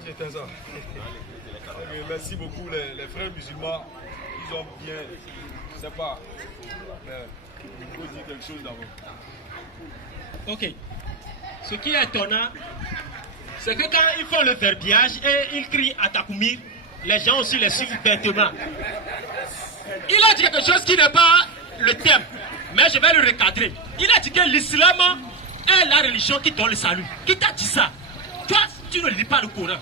que c'était ça. Merci beaucoup les frères musulmans. Ils ont bien, je sais pas, mais il faut dire quelque chose d'abord. Ok. Ce qui est étonnant, c'est que quand ils font le verbiage et ils crient à Takoumir, les gens aussi les suivent bêtement. Il a dit quelque chose qui n'est pas le thème, mais je vais le recadrer. Il a dit que l'islam est la religion qui donne le salut. Qui t'a dit ça? Toi, tu ne lis pas le Coran.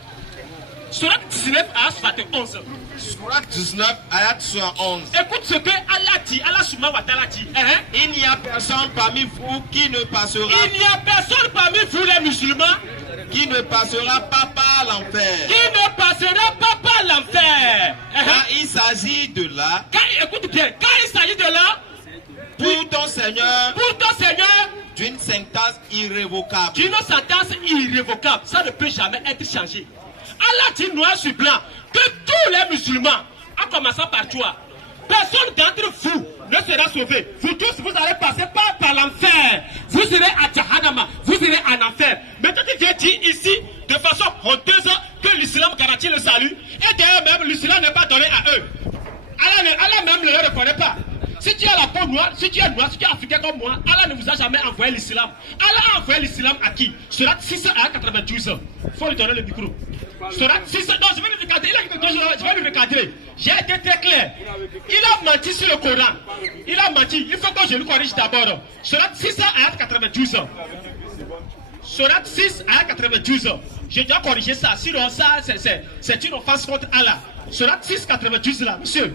Surat 19, ayat 71. Surat 19, ayat 71. Écoute ce que Allah dit, Allah subhanahu wa ta'ala dit. Il n'y a personne parmi vous qui ne passera. Il n'y a personne parmi vous les musulmans qui ne passera pas par l'enfer. Qui ne passera pas par l'enfer. Quand il s'agit de là. Écoute bien, quand il s'agit de là. Pour ton Seigneur. Pour ton Seigneur. D'une sentence irrévocable. D'une sentence irrévocable. Ça ne peut jamais être changé. Allah dit noir sur blanc que tous les musulmans, en commençant par toi, personne d'entre vous ne sera sauvé. Vous tous, vous allez passer par l'enfer. Vous serez à Jahannama, vous serez en enfer. Maintenant que Dieu dit ici, de façon honteuse, que l'islam garantit le salut, et d'ailleurs même, l'islam n'est pas donné à eux. Allah même ne le reconnaît pas. Si tu as la peau noire, si tu es noir, si tu es africain comme moi, Allah ne vous a jamais envoyé l'islam. Allah a envoyé l'islam à qui? Surat 6 à 92. Il faut lui donner le micro. Surat 6, non, je vais le recadrer. Je vais le recadrer. J'ai été très clair. Il a menti sur le Coran. Il a menti. Il faut que je le corrige d'abord. Surat 6 à 92. Surat 6 à 92. Je dois corriger ça. Sinon, ça, c'est une offense contre Allah. Surat 6, 92 là, monsieur.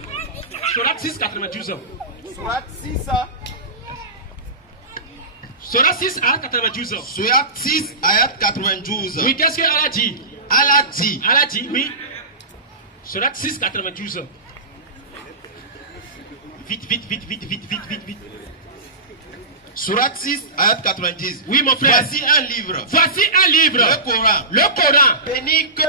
Surat 6, 92. Surat 6. Surat 6, ayat 92. Surat 6, ayat 92. Oui, qu'est-ce que Allah dit? Allah dit. Allah dit, oui. Surat 6, 92. Vite. Surat 6, ayat 90. Oui, mon frère. Voici un livre. Voici un livre. Le Coran. Le Coran. Béni que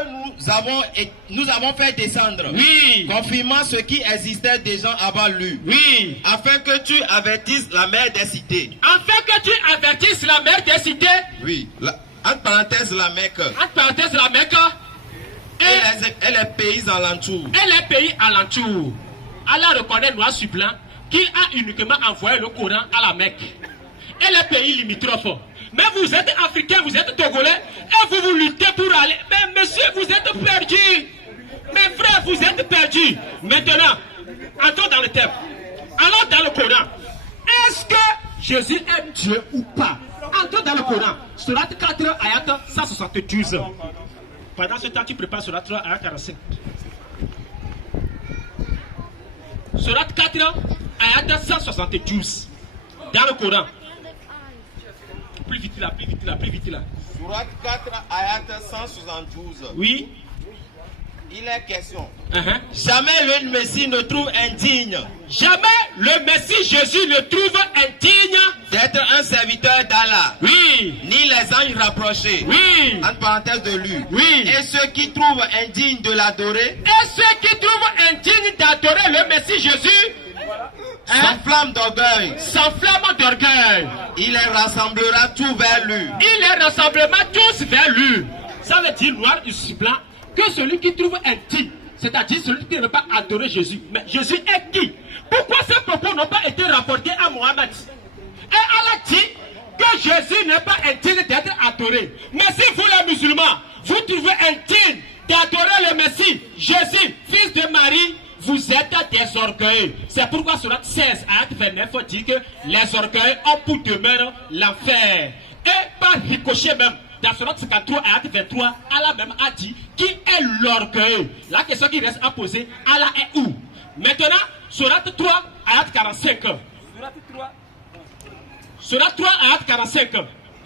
nous avons fait descendre. Oui. Confirmant ce qui existait déjà avant lui. Oui. Afin que tu avertisses la mère des cités. Afin que tu avertisses la mère des cités. Oui. Entre parenthèses, la Mecque. Entre parenthèses, la Mecque. Et les pays alentours. Et les pays alentours. Allah reconnaît noir sur blanc qu'il a uniquement envoyé le Coran à la Mecque. Et les pays limitrophes. Mais vous êtes africains, vous êtes togolais, et vous luttez pour aller. Mais monsieur, vous êtes perdus. Mes frères, vous êtes perdus. Maintenant, entrons dans le thème. Allons dans le Coran. Est-ce que Jésus est Dieu ou pas? Entrons dans le Coran. Surat 4, ayat 172. Pendant ce temps, tu prépares Surat 3, ayat 45. Surat 4, ayat 172. Dans le Coran. Plus vite là. Surat 4, ayat 172. Oui. Il est question. Jamais le Messie ne trouve indigne. Jamais le Messie Jésus ne trouve indigne d'être un serviteur d'Allah. Oui. Ni les anges rapprochés. Oui. Entre parenthèses de lui. Oui. Et ceux qui trouvent indigne de l'adorer. Et ceux qui trouvent indigne d'adorer le Messie Jésus. S'enflamme d'orgueil. S'enflamme d'orgueil. Il les rassemblera tous vers lui. Il les rassemblera tous vers lui. Ça veut dire noir sur blanc que celui qui trouve indigne, c'est-à-dire celui qui ne veut pas adorer Jésus. Mais Jésus est qui? Pourquoi ces propos n'ont pas été rapportés à Mohammed? Et Allah dit que Jésus n'est pas indigne d'être adoré. Mais si vous les musulmans, vous trouvez indigne d'adorer le Messie, Jésus, fils de Marie, vous êtes des orgueils. C'est pourquoi Surat 16, ayat 29 dit que les orgueils ont pour demeure l'enfer. Et par ricochet même, dans Surat 53, ayat 23, Allah même a dit qui est l'orgueil. La question qui reste à poser, Allah est où? Maintenant, Surat 3, ayat 45. Surat 3, ayat 45.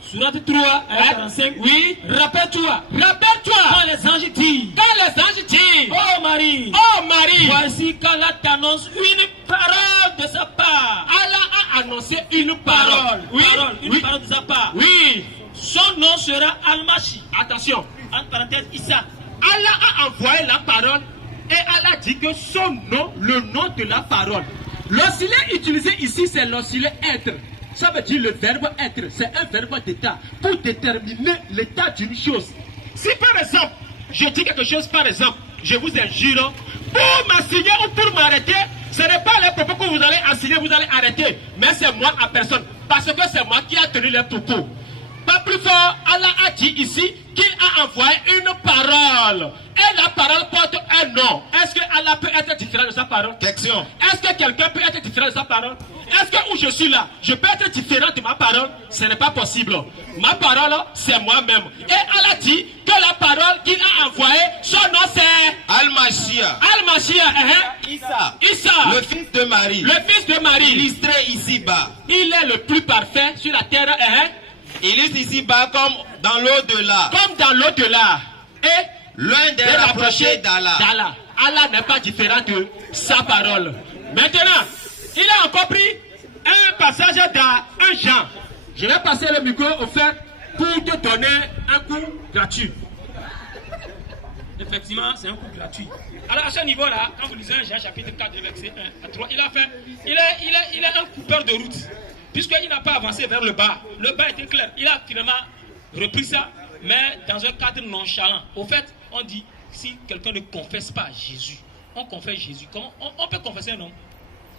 Surat 3, ayat 45. Oui, rappelle-toi. Quand les anges disent. Oh Marie. Voici qu'Allah t'annonce une parole de sa part. Allah a annoncé une parole. Une parole de sa part. Oui. Son nom sera Al-Mashi. Attention. Entre parenthèses, Issa. Allah a envoyé la parole et Allah dit que son nom, le nom de la parole. L'oscilé utilisé ici, c'est l'oscilé être. Ça veut dire le verbe être. C'est un verbe d'état pour déterminer l'état d'une chose. Si par exemple, je dis quelque chose par exemple, je vous injure, pour m'assigner ou pour m'arrêter, ce n'est pas les propos que vous allez assigner, vous allez arrêter, mais c'est moi en personne, parce que c'est moi qui a tenu les propos. Pas plus fort, Allah a dit ici qu'il a envoyé une parole. Et la parole porte un nom. Est-ce que Allah peut être différent de sa parole? Question. Est-ce que quelqu'un peut être différent de sa parole? Est-ce que où je suis là, je peux être différent de ma parole? Ce n'est pas possible. Ma parole, c'est moi-même. Et Allah dit que la parole qu'il a envoyée, son nom c'est Al-Mashiach. Al-Mashiach. Issa. Le fils de Marie. Le fils de Marie. Illustré ici-bas. Il est le plus parfait sur la terre. Illustre ici-bas comme dans l'au-delà. Comme dans l'au-delà. Et l'un des rapprochés d'Allah. Allah n'est pas différent de sa parole. Maintenant, il a encore pris un passage dans 1 Jean. Je vais passer le micro au fait pour te donner un coup gratuit. Effectivement, c'est un coup gratuit. Alors à ce niveau-là, quand vous lisez 1 Jean chapitre 4, verset 1 à 3, il est un coupeur de route. Puisqu'il n'a pas avancé vers le bas. Le bas était clair. Il a finalement repris ça, mais dans un cadre nonchalant. Au fait, on dit, si quelqu'un ne confesse pas Jésus, on confesse Jésus. Comment on peut confesser un homme?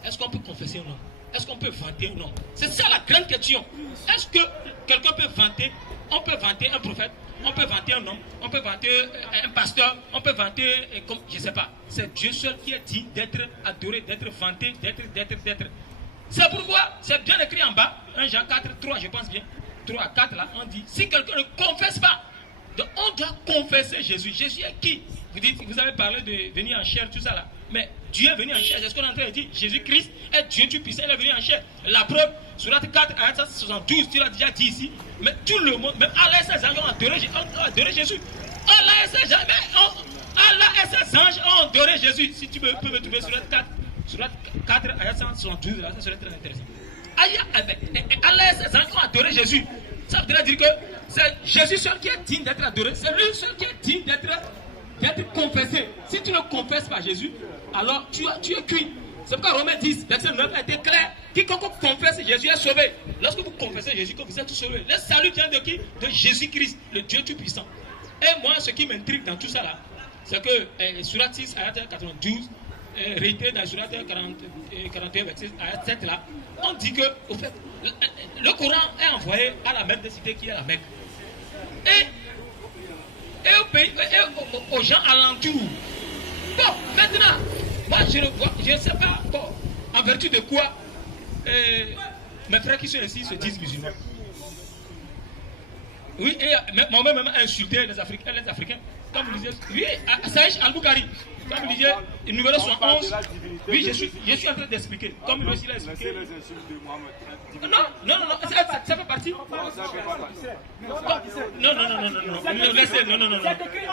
Est-ce qu'on peut confesser un homme? Est-ce qu'on peut vanter un homme? C'est ça la grande question. Est-ce que quelqu'un peut vanter? On peut vanter un prophète, on peut vanter un homme, on peut vanter un pasteur, on peut vanter, je ne sais pas. C'est Dieu seul qui est dit d'être adoré, d'être vanté, d'être. C'est pourquoi, c'est bien écrit en bas, 1 Jean 4, 3, je pense bien, 3 à 4 là, on dit, si quelqu'un ne confesse pas, donc on doit confesser Jésus. Jésus est qui? Vous dites, vous avez parlé de venir en chair, tout ça là. Mais Dieu est venu en chair, c'est ce qu'on est en train de dire. Jésus-Christ est Dieu tout puissant, il est venu en chair. La preuve, Surat 4, ayat 72, tu l'as déjà dit ici. Mais tout le monde, même Allah et ses anges ont adoré Jésus. Allah et ses anges ont adoré Jésus. Si tu peux me trouver Surat 4. Surat 4, ayat 172, là, ça serait très intéressant. Allah et ses anges ont adoré Jésus. Ça voudrait dire que c'est Jésus seul qui est digne d'être adoré. C'est lui seul qui est digne d'être confessé. Si tu ne confesses pas Jésus, alors tu es cuit. C'est pourquoi Romains 10, verset 9 a été clair. Quiconque confesse Jésus est sauvé. Lorsque vous confessez Jésus, que vous êtes sauvé. Le salut vient de qui? De Jésus-Christ, le Dieu Tout-Puissant. Et moi, ce qui m'intrigue dans tout ça là, c'est que Surat 6, ayat 92, réitéré dans Surat 41, verset 7 là, on dit que au fait, le Coran est envoyé à la Mecque, des cités qui est la Mecque. Et au pays, aux gens alentours. Bon, maintenant, moi je ne sais pas en vertu de quoi mes frères qui sont ici se disent musulmans. Oui, et moi-même insulté les Africains. Comme vous disiez, oui, Saïch Al-Bukhari, comme vous disiez, numéro 71, oui, je suis en train d'expliquer. Comme lui aussi l'a expliqué. Non, ça fait partie. Non. Laissez, non.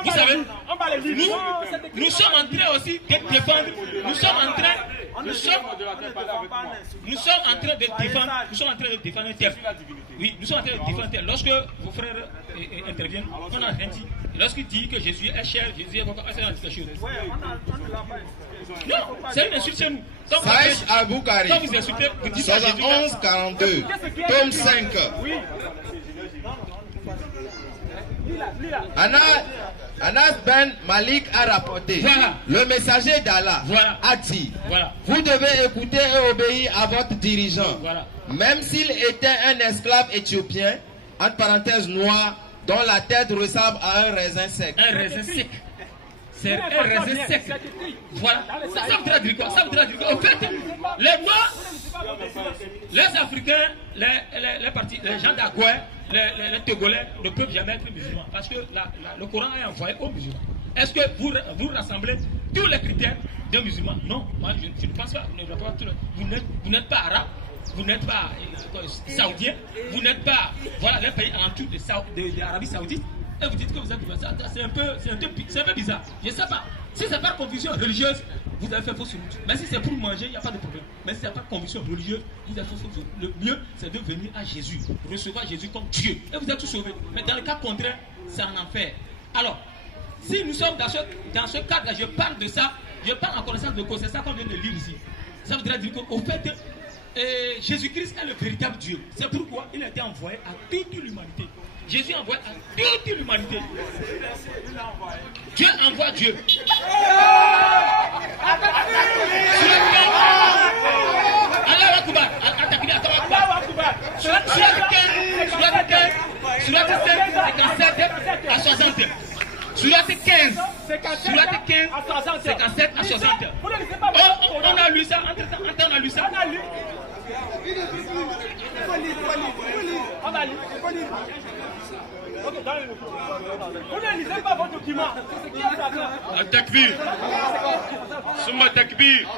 Vous savez, nous sommes en train aussi de défendre. Nous sommes en train de défendre un terre. Oui, nous sommes en train de défendre un terre. Lorsque vos frères interviennent, on n'a rien dit. Lorsqu'il dit que Jésus est cher, Jésus est quelque chose. Non, c'est une insulte chez nous. Saïch Al-Bukhari, quand vous insultez, vous dites à Jésus. 1142, tome 5. Anas Ben Malik a rapporté. Voilà. Le messager d'Allah a dit, vous devez écouter et obéir à votre dirigeant. Voilà. Même s'il était un esclave éthiopien, entre parenthèses noir, dont la tête ressemble à un raisin sec. Un raisin sec. C'est un raisin sec. Voilà. Ça voudrait dire quoi? Ça voudrait dire quoi? En fait, les Noirs, les Africains, les gens d'Agoué, les Togolais ne peuvent jamais être musulmans. Parce que le Coran est envoyé aux musulmans. Est-ce que vous rassemblez tous les critères de musulmans? Non, moi je ne pense pas. Vous n'êtes pas arabe. Vous n'êtes pas saoudien, vous n'êtes pas, voilà, les pays alentours de l'Arabie Saoudite, et vous dites que vous êtes c'est un peu bizarre. Je ne sais pas. Si c'est par conviction religieuse, vous avez fait fausse route. Mais si c'est pour manger, il n'y a pas de problème. Mais si c'est par conviction religieuse, vous avez fait fausse route. Le mieux, c'est de venir à Jésus, recevoir Jésus comme Dieu, et vous êtes tous sauvés. Mais dans le cas contraire, c'est un enfer. Alors, si nous sommes dans ce cadre-là, je parle de ça, je parle en connaissance de cause, c'est ça qu'on vient de lire ici. Ça voudrait dire qu'au fait, Jésus-Christ est le véritable Dieu. C'est pourquoi il a été envoyé à toute l'humanité. Jésus est envoyé à toute l'humanité. vois Dieu. Surat 15 à 60. Surat 15 57 à 60. On a lu ça, on a lu ça. Vous ne lisez pas votre document. Takbir. Summa takbir.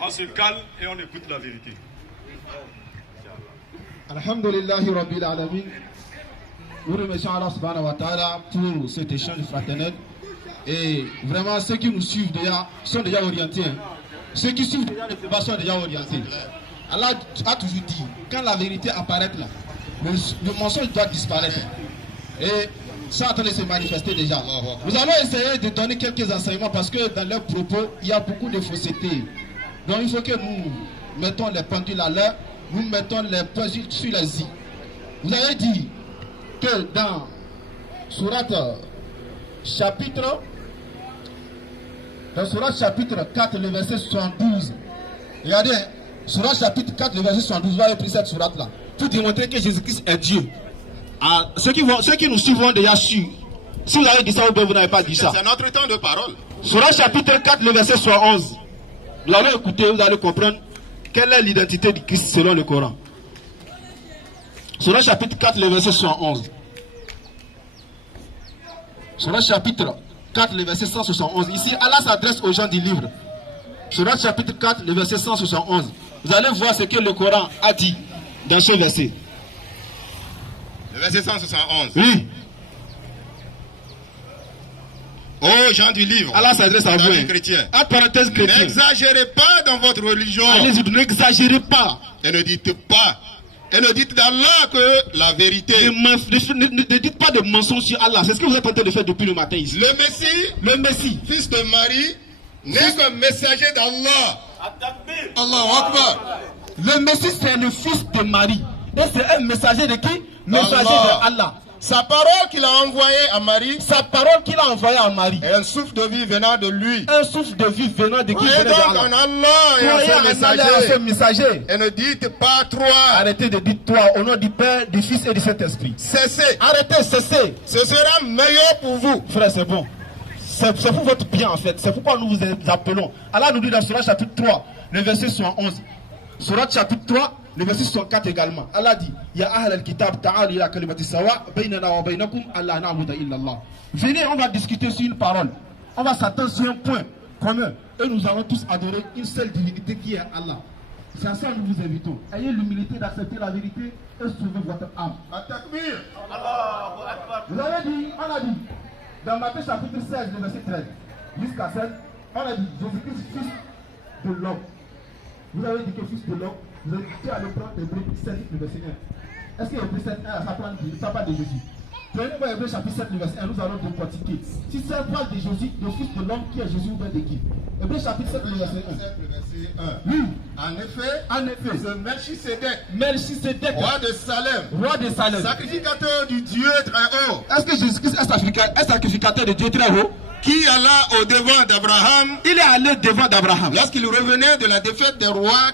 On se calme et on écoute la vérité. Alhamdulillahi Rabbil Alamin. Nous remercions Allah subhanahu wa ta'ala pour cet échange fraternel. Et vraiment, ceux qui nous suivent déjà sont déjà orientés. Ceux qui suivent déjà les débats sont déjà orientés. Allah a toujours dit, quand la vérité apparaît là, le mensonge doit disparaître. Et ça attend de se manifester déjà. Nous allons essayer de donner quelques enseignements parce que dans leurs propos, il y a beaucoup de fausseté. Donc il faut que nous mettons les pendules à l'heure, nous mettons les points sur les i. Vous avez dit que dans Surat chapitre 4, le verset 72, regardez, Surat chapitre 4, le verset 72, vous avez pris cette surat là pour démontrer que Jésus-Christ est Dieu. Ah, ceux qui nous suivent ont déjà su. Si vous avez dit ça ou bien vous n'avez pas dit ça. C'est notre temps de parole. Surat chapitre 4, le verset 71. Vous allez écouter, vous allez comprendre quelle est l'identité du Christ selon le Coran. Surat chapitre 4, le verset 71. Surat chapitre 4, le verset 171. Ici, Allah s'adresse aux gens du livre. Surat chapitre 4, le verset 171. Vous allez voir ce que le Coran a dit dans ce verset. Le verset 171. Oui. Ô gens du livre, Allah s'adresse à vous. Chrétiens. En parenthèse chrétien. N'exagérez pas dans votre religion. Allez-y, n'exagérez pas. Et ne dites pas. Et ne dites d'Allah que la vérité. Ne dites pas de mensonges sur Allah. C'est ce que vous êtes en train de faire depuis le matin ici. Le Messie, fils de Marie, n'est qu'un messager d'Allah. Allahu Akbar. Le Messie, c'est le fils de Marie. Et c'est un messager de qui? Messager d'Allah. Sa parole qu'il a envoyée à Marie. Sa parole qu'il a envoyée à Marie. Et un souffle de vie venant de lui. Un souffle de vie venant de qui? Et donc en Allah et en ses messagers. Et ne dites pas trois. Arrêtez de dire trois au nom du Père, du Fils et du Saint-Esprit. Cessez. Arrêtez, cessez. Ce sera meilleur pour vous. Frère, c'est bon. C'est pour votre bien en fait. C'est pourquoi nous vous appelons. Allah nous dit dans Surat chapitre 3, le verset 71. Surat chapitre 3, le verset 64 également. Allah dit, Ya ahl al-kitab ta'al ila kalimati sawa baynana wa baynakum alla na'budu illa Allah. Venez, on va discuter sur une parole. On va s'attendre sur un point commun. Et nous allons tous adorer une seule divinité qui est Allah. C'est à ça que nous vous invitons. Ayez l'humilité d'accepter la vérité et sauvez votre âme. Vous avez dit, on a dit, dans Matthieu chapitre 16, le verset 13, jusqu'à 16, on a dit, Jésus-Christ, fils de l'homme. Vous avez dit que fils de l'homme, vous avez dit à l'épreuve de Hébreux 7, le verset 1. Est-ce que Hébreux 7, 1, ça parle de Jésus? Prenez-moi Hébreux chapitre 7, le verset 1, nous allons décortiquer. Si ça parle de Jésus, le fils de l'homme qui est Jésus ou bien de qui? Hébreux chapitre 7, le verset 1. Oui. En effet, ce Melchisédek, roi de Salem, sacrificateur du Dieu très haut. Est-ce que Jésus-Christ est sacrificateur de Dieu très haut? Qui alla au devant d'Abraham? Il est allé devant d'Abraham. Lorsqu'il revenait de la défaite des rois,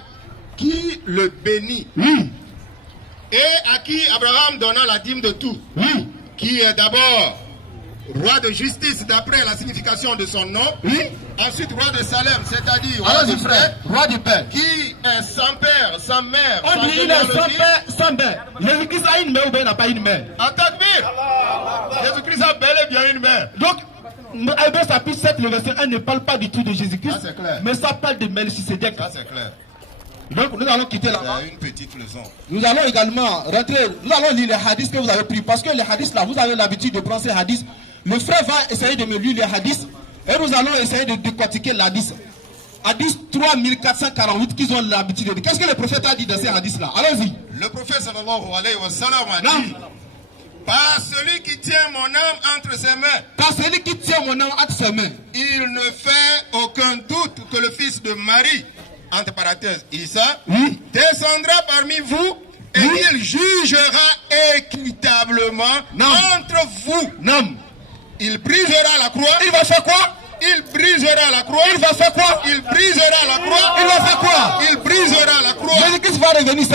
qui le bénit? Oui. Et à qui Abraham donna la dîme de tout? Oui. Qui est d'abord roi de justice d'après la signification de son nom? Oui. Ensuite roi de Salem, c'est-à-dire roi du frère, roi du père. Qui est sans père, sans mère. On dit il est sans père, sans mère. Jésus-Christ a une mère ou bien n'a pas une mère? Takbir. Jésus-Christ a bel et bien une mère. Donc, Hébreux chapitre 7, le verset 1 ne parle pas du tout de Jésus-Christ, mais ça parle de Melchisédek. Ça c'est clair. Donc nous allons quitter là-bas. Une petite leçon. Nous allons également rentrer, nous allons lire les hadiths que vous avez pris, parce que les hadiths là, vous avez l'habitude de prendre ces hadiths. Le frère va essayer de me lire les hadiths, et nous allons essayer de décortiquer l'hadith. Hadith 3448 qu'ils ont l'habitude de dire. Qu'est-ce que le prophète a dit dans ces hadiths là? Allons-y. Le prophète sallallahu alayhi wa sallam a dit: par celui qui tient mon âme entre ses mains. Par celui qui tient mon âme entre ses mains. Il ne fait aucun doute que le fils de Marie, entre parenthèses Isa, descendra parmi vous et il jugera équitablement entre vous. Non. Il brisera la croix. Il va faire quoi? Il brisera la croix. Il va faire quoi? Il brisera la croix. Il va faire quoi? Il brisera la croix. Jésus-Christ va revenir.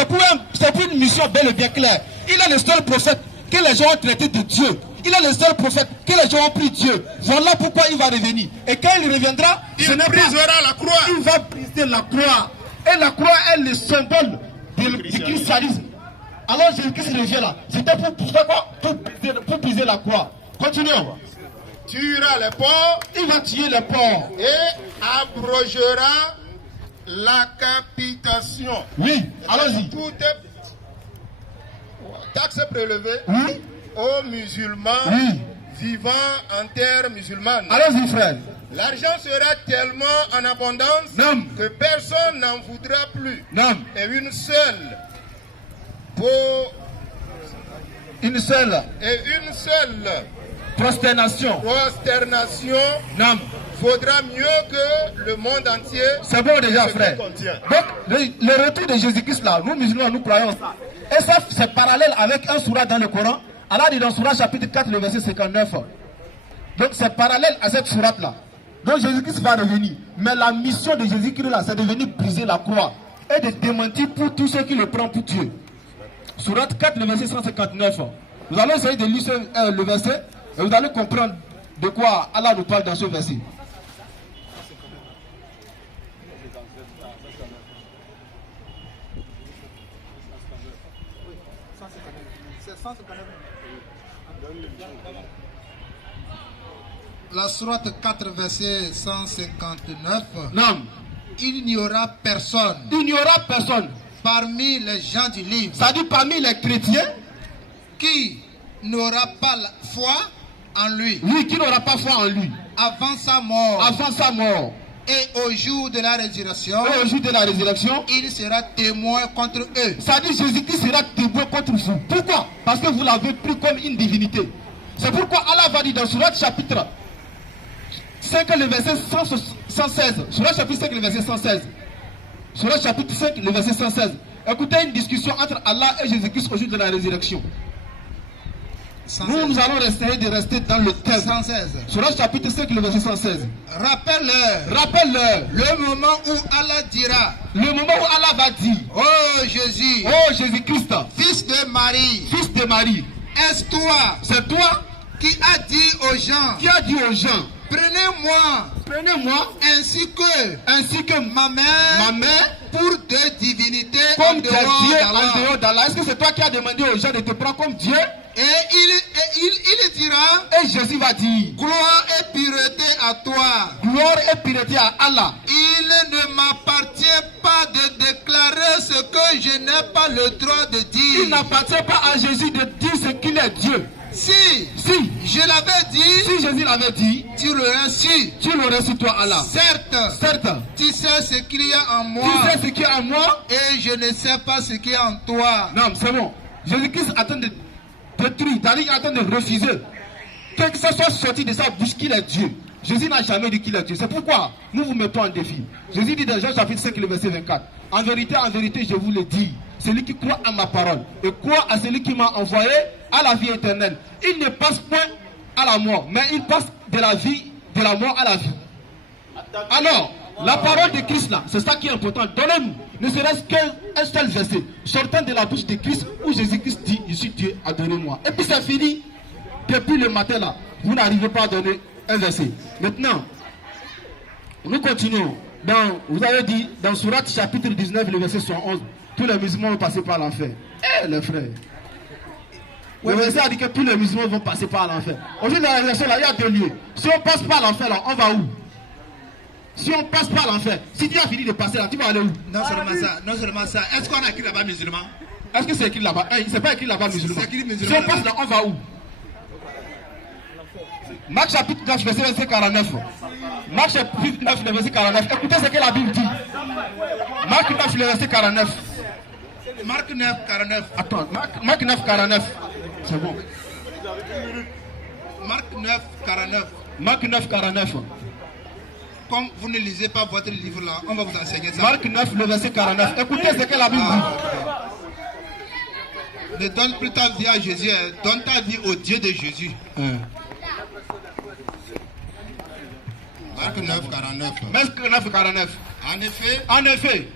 C'est pour une mission belle et bien claire. Il est le seul prophète que les gens ont traité de Dieu. Il est le seul prophète que les gens ont pris Dieu. Voilà pourquoi il va revenir. Et quand il reviendra, il brisera la croix. Il va briser la croix. Et la croix est le symbole du christianisme. Alors Jésus-Christ revient là. C'était pour faire quoi? Pour briser la croix. Continuons. Tuera les porcs. Il va tuer les porcs. Et abrogera la capitation. Oui, allons-y. Toute taxe prélevée oui. aux musulmans oui. vivant en terre musulmane. Allons-y, frère. L'argent sera tellement en abondance non. que personne n'en voudra plus. Non. Et une seule prosternation non. Vaudra mieux que le monde entier. C'est bon déjà, frère. Donc, le retour de Jésus-Christ là, nous musulmans, nous croyons ça. Et ça, c'est parallèle avec un sourate dans le Coran. Allah dit dans sourate chapitre 4, le verset 59. Donc, c'est parallèle à cette sourate là. Donc, Jésus-Christ va revenir. Mais la mission de Jésus-Christ là, c'est de venir briser la croix et de démentir pour tous ceux qui le prennent pour Dieu. Sourate 4, le verset 159. Vous allez essayer de lire le verset et vous allez comprendre de quoi Allah nous parle dans ce verset. La sourate 4, verset 159. Non. Il n'y aura personne. Il n'y aura personne. Parmi les gens du livre. Ça dit parmi les chrétiens. Qui n'aura pas la foi en lui. Oui, qui n'aura pas foi en lui. Avant sa mort. Avant sa mort. Et au jour de la résurrection. Et au jour de la résurrection. Il sera témoin contre eux. Ça dit Jésus-Christ sera témoin contre vous. Pourquoi? Parce que vous l'avez pris comme une divinité. C'est pourquoi Allah va dire dans Sourate chapitre 5, le verset 116. Sourate chapitre 5, le verset 116. Sourate chapitre 5, le verset 116. Écoutez une discussion entre Allah et Jésus-Christ au jour de la résurrection. 116. Nous allons essayer de rester dans le texte. 116. Sourate chapitre 5, le verset 116. Rappelle-leur. Rappelle-leur. Le moment où Allah dira. Le moment où Allah va dire. Oh Jésus. Oh Jésus-Christ. Fils de Marie. Fils de Marie. Est-ce toi. C'est toi. Qui a dit aux gens. Qui a dit aux gens. Prenez-moi. Prenez-moi. Ainsi que ma mère. Pour deux divinités. Comme des dieux en dehors d'Allah. Est-ce que c'est toi qui as demandé aux gens de te prendre comme Dieu? Et il dira. Et Jésus va dire. Gloire et pureté à toi. Gloire et pureté à Allah. Il ne m'appartient pas de déclarer ce que je n'ai pas le droit de dire. Il n'appartient pas à Jésus de dire ce qu'il est Dieu. Si je l'avais dit, si Jésus l'avait dit, tu l'aurais su. Tu l'aurais su toi, Allah. Certes. Tu sais ce qu'il y a en moi. Tu sais ce qu'il y a en moi. Et je ne sais pas ce qu'il y a en toi. Non, c'est bon. Jésus-Christ attend de détruire, il attend de refuser que ça soit sorti de sa bouche qu'il est Dieu. Jésus n'a jamais dit qu'il est Dieu. C'est pourquoi nous vous mettons en défi. Jésus dit dans Jean chapitre 5, le verset 24. En vérité, je vous le dis. Celui qui croit à ma parole et croit à celui qui m'a envoyé à la vie éternelle, il ne passe point à la mort, mais il passe de la vie, de la mort à la vie. Alors, la parole de Christ là, c'est ça qui est important. Donnez-nous, ne serait-ce qu'un seul verset, sortant de la bouche de Christ, où Jésus-Christ dit, je suis Dieu, adorez-moi. Et puis c'est fini. Depuis le matin là, vous n'arrivez pas à donner un verset. Maintenant, nous continuons. Vous avez dit, dans Sourate chapitre 19, le verset 111, tous les musulmans vont passer par l'enfer. Eh les frères, le verset a dit que tous les musulmans vont passer par l'enfer. Aujourd'hui dans la résurrection là, il y a deux lieux. Si on passe par l'enfer là, on va où? Si on passe par l'enfer, si tu as fini de passer là, tu vas aller où? Non seulement ça. Est-ce qu'on a écrit là-bas musulman? Est-ce que c'est écrit là-bas? C'est pas écrit là-bas musulman. Si on passe là, on va où? Marc chapitre 9, verset 49. Marc chapitre 9, verset 49. Écoutez ce que la Bible dit. Marc 9, verset 49. Marc 9, 49. Attends, Marc 9, 49. C'est bon. Marc 9, 49. Marc 9, 49. Comme vous ne lisez pas votre livre là, on va vous enseigner ça. Marc 9, le verset 49. Écoutez ce que la Bible dit. Ne donne plus ta vie à Jésus, donne ta vie au Dieu de Jésus. Marc 9, 49. Marc 9, 49. En effet,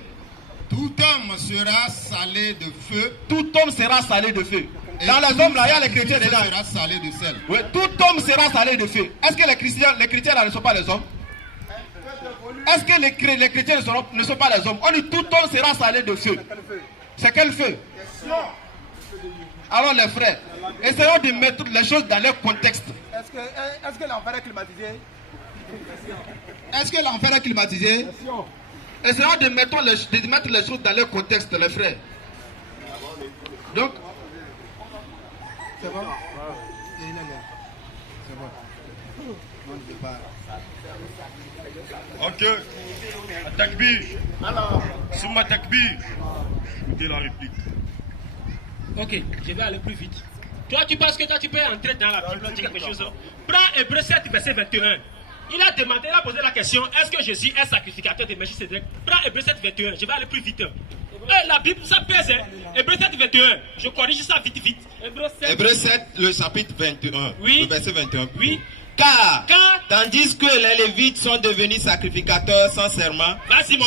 tout homme sera salé de feu. Tout homme sera salé de feu. Dans les hommes, là, il y a les chrétiens dedans. Sera salé de sel. Oui, tout homme sera salé de feu. Est-ce que les chrétiens là, ne sont pas les hommes? Est-ce que les chrétiens ne sont pas les hommes? On dit tout homme sera salé de feu. C'est quel feu? Alors les frères, essayons de mettre les choses dans leur contexte. Est-ce que l'enfer est climatisé? Est-ce que l'enfer est climatisé? Essayons de mettre les choses dans leur contexte, les frères. Donc, c'est bon? C'est bon. Ok. Takbir. Souma Takbir. Écoutez la réplique. Ok, je vais aller plus vite. Toi, tu penses que tu peux entrer dans la Bible, dire quelque chose? Prends Hébreux 7, verset 21. Il a demandé, il a posé la question, est-ce que Jésus est sacrificateur de Melchisédek? Prends Hébreux 7, 21. Je vais aller plus vite. La Bible, ça pèse. Hébreux 7, 21. Je corrige ça vite, vite. Hébreux 7, le chapitre 21. Oui. Le verset 21. Oui. Car, tandis que les Lévites sont devenus sacrificateurs sans serment,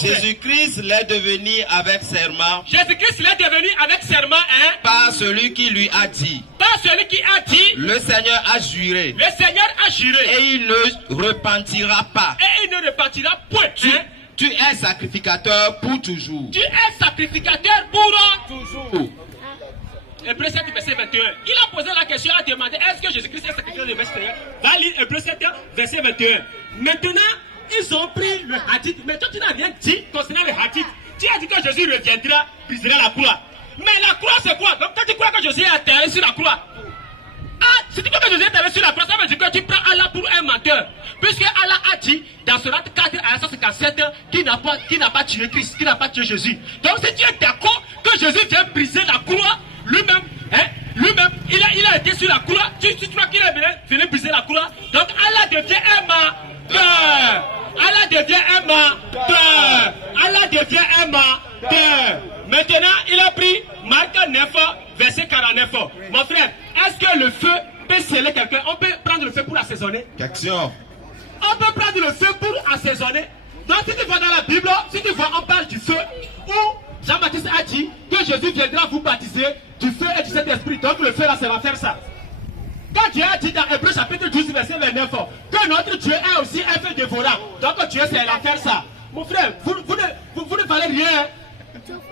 Jésus-Christ l'est devenu avec serment. Jésus-Christ l'est devenu avec serment, hein? Par celui qui lui a dit. Par celui qui a dit. Le Seigneur a juré. Le Seigneur a juré. Et il ne repentira pas. Et il ne repentira point. Tu es sacrificateur pour toujours. Tu es sacrificateur pour toujours. Hébreux 7, verset 21. Il a posé la question, il a demandé, est-ce que Jésus-Christ est sacrificateur de Melchisédek? Va lire Hébreux 7, verset 21. Maintenant, ils ont pris le hadith. Mais toi, tu n'as rien dit concernant le hadith. Tu as dit que Jésus reviendra, brisera la croix. Mais la croix, c'est quoi? Donc, toi, tu crois que Jésus est atterré sur la croix? Ah, si tu crois que Jésus est atterré sur la croix, ça veut dire que tu prends Allah pour un menteur. Puisque Allah a dit, dans Surat 4 à 157, qu'il n'a pas tué Christ, qu'il n'a pas tué Jésus. Donc, si tu es d'accord que Jésus vient briser la croix, lui-même, il a été sur la croix. Tu crois qu'il est venu briser la croix? Donc Allah devient un menteur. Allah devient un menteur. Allah devient un menteur. Maintenant, il a pris Marc 9, verset 49. Mon frère, est-ce que le feu peut sceller quelqu'un? On peut prendre le feu pour assaisonner? Question. On peut prendre le feu pour assaisonner. Donc si tu vois dans la Bible, si tu vois, on parle du feu où Jean-Baptiste a dit que Jésus viendra vous baptiser du feu et du Saint-Esprit. Donc le feu là, ça va faire ça. Quand Dieu a dit dans Hébreux chapitre 12, verset 29, que notre Dieu est aussi un feu dévorant. Donc Dieu, c'est la faire ça. Mon frère, vous ne valez rien.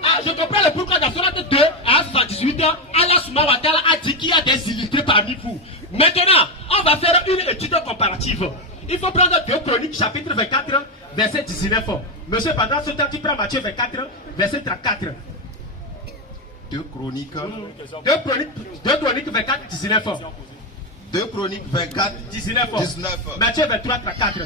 Ah, je comprends le pourquoi dans Surat 2 à 78 ans, Allah subhanahu wa ta'ala a dit qu'il y a des illettrés parmi vous. Maintenant, on va faire une étude comparative. Il faut prendre 2 Chroniques chapitre 24, verset 19. Monsieur, pendant ce temps, tu prends Matthieu 24, verset 34. 2 Chroniques. 2 Chroniques 24, 19. 2 Chroniques 24, 19. 19. Matthieu 23, 34.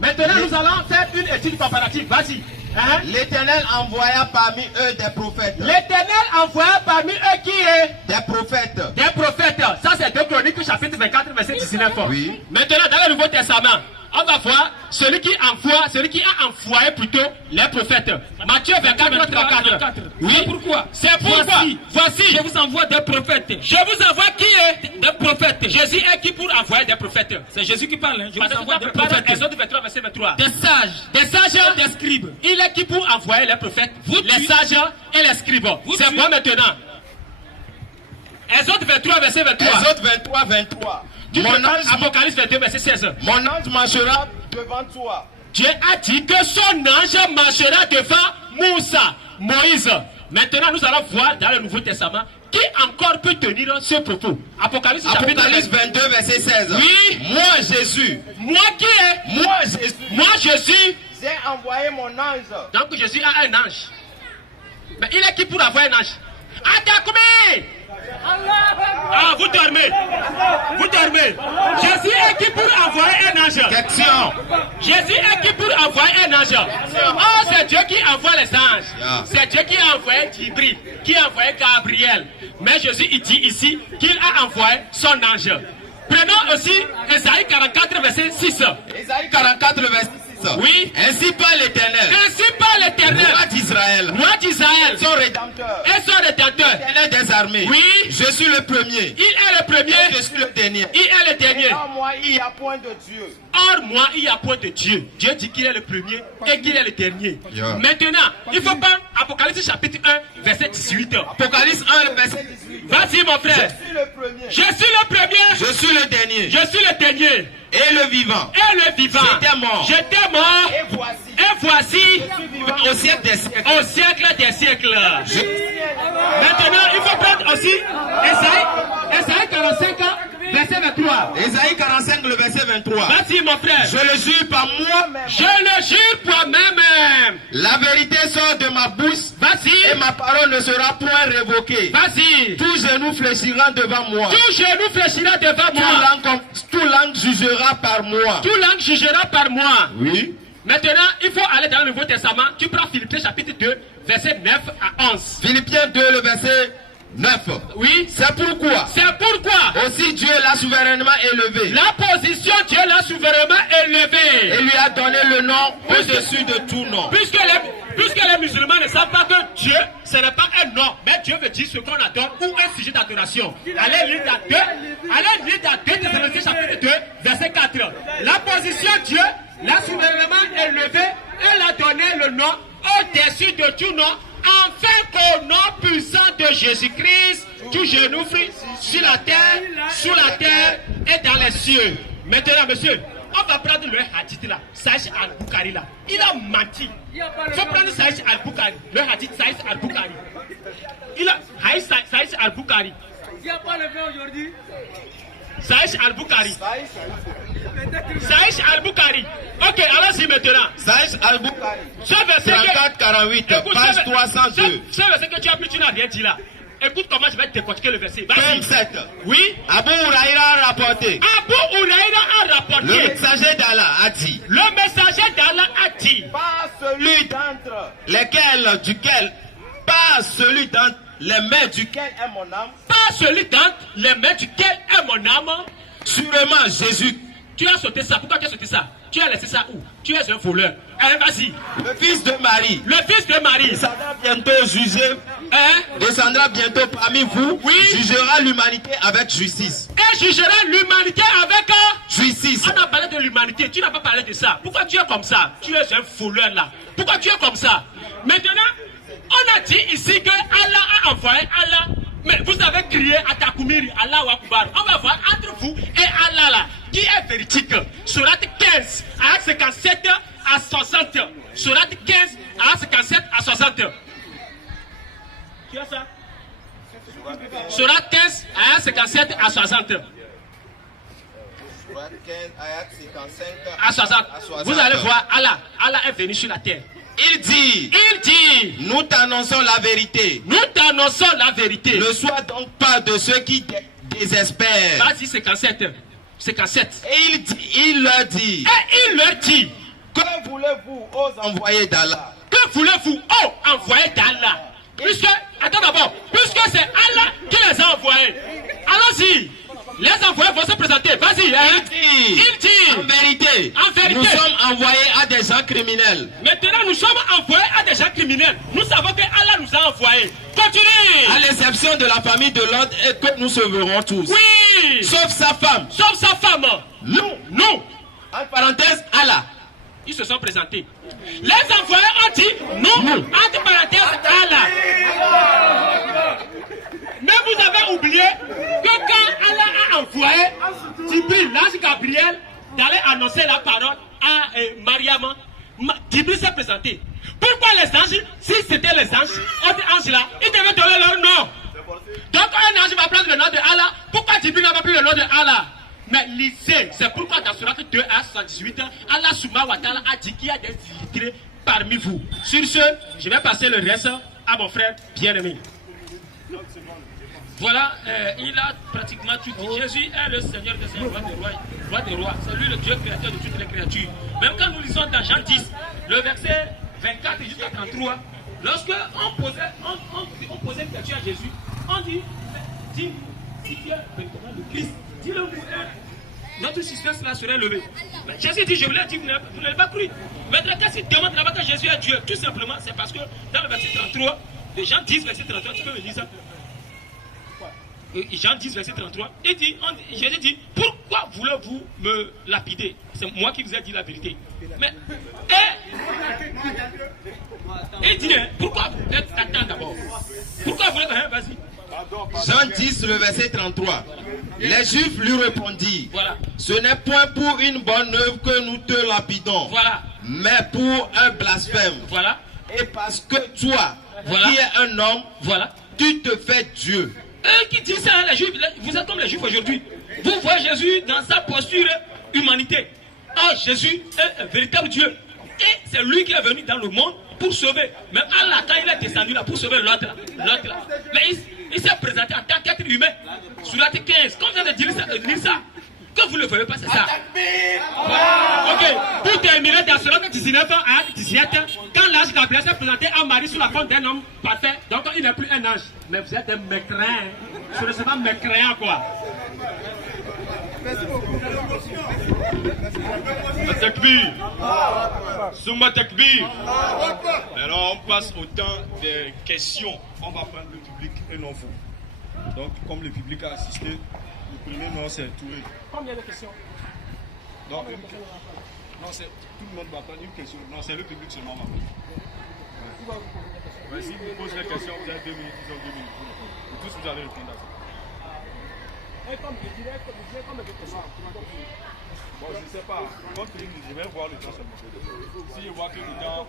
Maintenant, nous allons faire une étude comparative. Vas-y. Hein? L'Éternel envoya parmi eux des prophètes. L'Éternel envoya parmi eux qui est? Des prophètes. Des prophètes. Ça, c'est 2 Chroniques chapitre 24, verset 19. Oui. Maintenant, dans le Nouveau Testament, on va voir celui qui a envoyé plutôt les prophètes. Matthieu 24, 34. Oui, pourquoi? C'est pourquoi. Voici, je vous envoie des prophètes. Je vous envoie qui est? Des prophètes. Jésus est qui pour envoyer des prophètes? C'est Jésus qui parle. Hein? Je vous envoie des prophètes. Exode 23, verset 23. Des sages. Des sages, des scribes. Il est qui pour envoyer les prophètes? Les sages et les scribes. C'est quoi maintenant? Exode 23, verset 23. Exode 23, 23. Mon ange, Apocalypse 22, verset 16. Mon ange marchera devant toi. Dieu a dit que son ange marchera devant Moussa, Moïse. Maintenant, nous allons voir dans le Nouveau Testament qui encore peut tenir ce propos. Apocalypse 22, verset 16. Oui. Moi, Jésus. Moi qui est? Moi, Jésus. Moi, Jésus. J'ai envoyé mon ange. Donc, Jésus a un ange. Mais il est qui pour avoir un ange? Attaque-moi! Ah, vous dormez. Vous dormez. Jésus est qui pour envoyer un ange? Question. Jésus est qui pour envoyer un ange? Oh, c'est Dieu qui envoie les anges. Yeah. C'est Dieu qui a envoyé Jibril, qui a envoyé Gabriel. Mais Jésus, il dit ici qu'il a envoyé son ange. Prenons aussi Ésaïe 44, verset 6. Ésaïe 44, verset 6. Oui. Ainsi parle l'Éternel. Ainsi parle l'Éternel. Roi d'Israël. Roi d'Israël. Son rédempteur. Et son rédempteur. L'Éternel des armées. Oui. Je suis le premier. Il est le premier. Et je suis le dernier. Il est le dernier. En moi, il n'y a point de Dieu. Or, moi, il n'y a point de Dieu. Dieu dit qu'il est le premier et qu'il est le dernier. Yeah. Maintenant, il faut prendre Apocalypse chapitre 1, verset 18. Apocalypse 1, verset 18. Vas-y, mon frère. Je suis le premier. Je suis le premier. Je suis le dernier. Je suis le dernier. Et le vivant. Et le vivant. J'étais mort. J'étais mort. Et voici. Au siècle des siècles. Au siècle des siècles. Maintenant, il faut prendre aussi Esaïe 45, verset 23. Ésaïe 45, le verset 23. Vas-y, mon frère. Je le jure par moi-même. Je le jure par moi-même. La vérité sort de ma bouche. Vas-y. Et ma parole ne sera point révoquée. Vas-y. Tout genou fléchira devant moi. Tout genou fléchira devant moi. Tout langue jugera par moi. Tout langue jugera par moi. Oui. Maintenant, il faut aller dans le Nouveau Testament. Tu prends Philippiens chapitre 2, verset 9 à 11. Philippiens 2, le verset 9. Oui. C'est pourquoi. C'est pourquoi. Aussi Dieu l'a souverainement élevé. La position, Dieu l'a souverainement élevé. Et lui a donné le nom au-dessus de tout nom. Puisque les musulmans ne savent pas que Dieu, ce n'est pas un nom, mais Dieu veut dire ce qu'on adore ou un sujet d'adoration. Allez lire dans 2 Thessaloniciens chapitre 2, verset 4. La position Dieu l'a souverainement élevé et l'a donné le nom au-dessus de tout nom, afin qu'au nom puissant de Jésus-Christ, tout genou frit sur la terre, sous la terre et dans les cieux. Maintenant, monsieur, on va prendre le hadith là, Sahih al-Bukhari là. Il a menti. Il faut prendre Sahih al-Bukhari, le hadith Sahih al-Bukhari. Il a Sahih al-Bukhari. Il n'y a pas le fait aujourd'hui. Sahih al-Bukhari. Sahih al-Bukhari. Ok, allons-y maintenant. Sahih al-Bukhari. Ce verset 34-48, page 302. Ce verset que tu as pris, tu n'as rien dit là. Écoute comment je vais décortiquer le verset. Vas-y. 27. Oui. Abu Huraïra a rapporté. Abu Huraïra a rapporté. Le messager d'Allah a dit. Le messager d'Allah a dit. Pas celui d'entre lesquels, duquel, pas celui d'entre les mains duquel est mon âme. Pas celui d'entre les mains duquel est mon âme. Sûrement Jésus. Tu as sauté ça. Pourquoi tu as sauté ça? Tu as laissé ça où? Tu es un voleur. Vas-y. Le fils de Marie. Le fils de Marie. Descendra bientôt juger. Descendra bientôt parmi vous. Oui. Jugera l'humanité avec justice. Et jugera l'humanité avec justice. On a parlé de l'humanité. Tu n'as pas parlé de ça. Pourquoi tu es comme ça? Tu es un voleur là. Pourquoi tu es comme ça? Maintenant, on a dit ici que Allah a envoyé Allah. Mais vous avez crié à Takoumiri, Allah ou Akbar. On va voir entre vous et Allah là, qui est véridique. Surat 15, à 57 à 60. Surat 15, à 57 à 60. Tu as ça? Surat 15, à 57 à 60. Surat 15, ayat 55 à 60. Vous allez voir, Allah est venu sur la terre. Il dit, nous t'annonçons la vérité. Nous t'annonçons la vérité. Ne sois donc pas de ceux qui désespèrent. Vas-y, 57. 57. Et il leur dit. Que voulez-vous, ô envoyés d'Allah? Que voulez-vous, ô envoyés d'Allah? Attends d'abord, puisque c'est Allah qui les a envoyés. Allons-y. Les envoyés vont se présenter. Vas-y. Il dit. En vérité. Nous sommes envoyés à des gens criminels. Maintenant, nous sommes envoyés à des gens criminels. Nous savons que Allah nous a envoyés. Continue. À l'exception de la famille de l'ordre et que nous sauverons tous. Oui. Sauf sa femme. Sauf sa femme. Nous. En parenthèse, Allah. Ils se sont présentés. Les envoyés ont dit nous. Entre parenthèses, Allah. Mais vous avez oublié que quand Allah a envoyé Djibril, l'ange Gabriel, d'aller annoncer la parole à Mariam, Djibril s'est présenté. Pourquoi les anges, si c'était les anges, autres anges là, ils devaient donner leur nom. Donc un ange va prendre le nom de Allah. Pourquoi Djibril n'a pas pris le nom de Allah? Mais lisez, c'est pourquoi dans Surat 2 à 78, Allah Subhanahu wa Ta'ala a dit qu'il y a des illettrés parmi vous. Sur ce, je vais passer le reste à mon frère bien-aimé. Voilà, il a pratiquement tout dit. Jésus est le Seigneur des Seigneurs, roi des rois. C'est lui le Dieu créateur de toutes les créatures. Même quand nous lisons dans Jean 10, le verset 24 jusqu'à 33, lorsque on posait une question à Jésus, on dit, dis-nous, si tu es véritablement le Christ, dis-le-nous. notre système là serait levé. Mais Jésus dit, je vous l'ai dit, vous n'avez pas cru. Maintenant, quand il demande là-bas que Jésus est Dieu, tout simplement, c'est parce que dans le verset 33, les gens disent, verset 33, tu peux me lire ça? Jean 10, verset 33, Jésus dit, pourquoi voulez-vous me lapider? C'est moi qui vous ai dit la vérité. Mais, il dit, pourquoi vous êtes attends d'abord? Pourquoi vous voulez, vas-y. Jean 10, le verset 33. Les Juifs lui répondirent, voilà. Ce n'est point pour une bonne œuvre que nous te lapidons, voilà. Mais pour un blasphème. Voilà. Et parce que toi, voilà. Qui es un homme, voilà. Tu te fais Dieu. Eux qui disent ça, les Juifs, vous êtes comme les Juifs aujourd'hui. Vous voyez Jésus dans sa posture humanité. Ah, Jésus est un véritable Dieu. Et c'est lui qui est venu dans le monde pour sauver. Mais Allah, quand il est descendu là pour sauver l'autre là. Mais il s'est présenté en tant qu'être humain. Surat 15, comme vous avez dit ça. Que vous ne le voyez pas, c'est ça. Voilà. Ok, pour terminer, dans Surat 19 à 17, quand l'ange Gabriel s'est présenté à Marie sous la forme d'un homme parfait, donc il n'est plus un ange. Mais vous êtes un mécréant. Ce n'est pas mécréant, quoi. Merci beaucoup. Takbir. Souma Takbir. Alors on passe au temps des questions. On va prendre le public et non vous. Donc comme le public a assisté, le premier nom c'est Touré. Combien de questions? Non, c'est tout le monde va prendre une question. Non, c'est le public seulement. Ouais, si vous posez la question, vous avez 2 minutes, ils ont 2 minutes. Et tous vous allez répondre à ça. Et comme je dirais, combien de questions? Bon, je ne sais pas. Comme tu dis, je vais voir le temps seulement. Si je vois que le temps,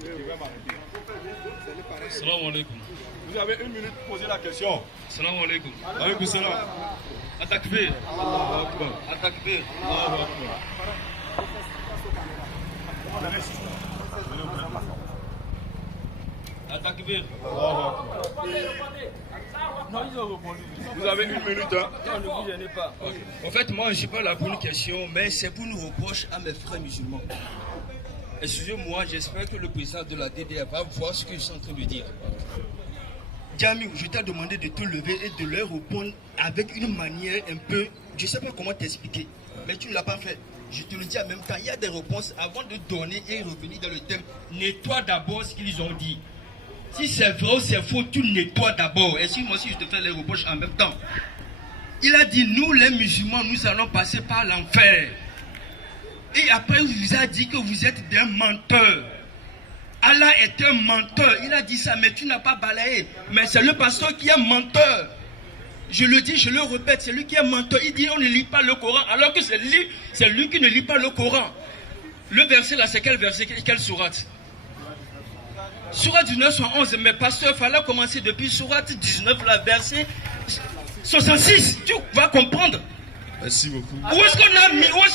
je vais m'arrêter. Salam alaikum. Vous avez 1 minute pour poser la question. Salam alaikum. Alaikum salam. Atakbir. Atakbir. Atakbir. Vous avez 1 minute. Hein? Non, ne vous pas. Okay. En fait, moi, je n'ai pas la bonne question, mais c'est pour nous reprocher à mes frères musulmans. Excusez-moi, j'espère que le président de la DDR va voir ce que je suis en train de dire. Djamil, je t'ai demandé de te lever et de leur répondre avec une manière un peu... Je ne sais pas comment t'expliquer, mais tu ne l'as pas fait. Je te le dis en même temps, il y a des réponses avant de donner et revenir dans le thème. Nettoie d'abord ce qu'ils ont dit. Si c'est vrai ou c'est faux, tu nettoies d'abord. Et si moi aussi je te fais les reproches en même temps. Il a dit, nous les musulmans, nous allons passer par l'enfer. Et après, il vous a dit que vous êtes des menteurs. Allah est un menteur. Il a dit ça, mais tu n'as pas balayé. Mais c'est le pasteur qui est menteur. Je le dis, je le répète, c'est lui qui est menteur. Il dit, on ne lit pas le Coran, alors que c'est lui qui ne lit pas le Coran. Le verset là, c'est quel verset, quelle sourate? Sourate 19, 111, mais pasteur, il fallait commencer depuis sourate 19, la verset 66. Tu vas comprendre. Merci beaucoup. Où est-ce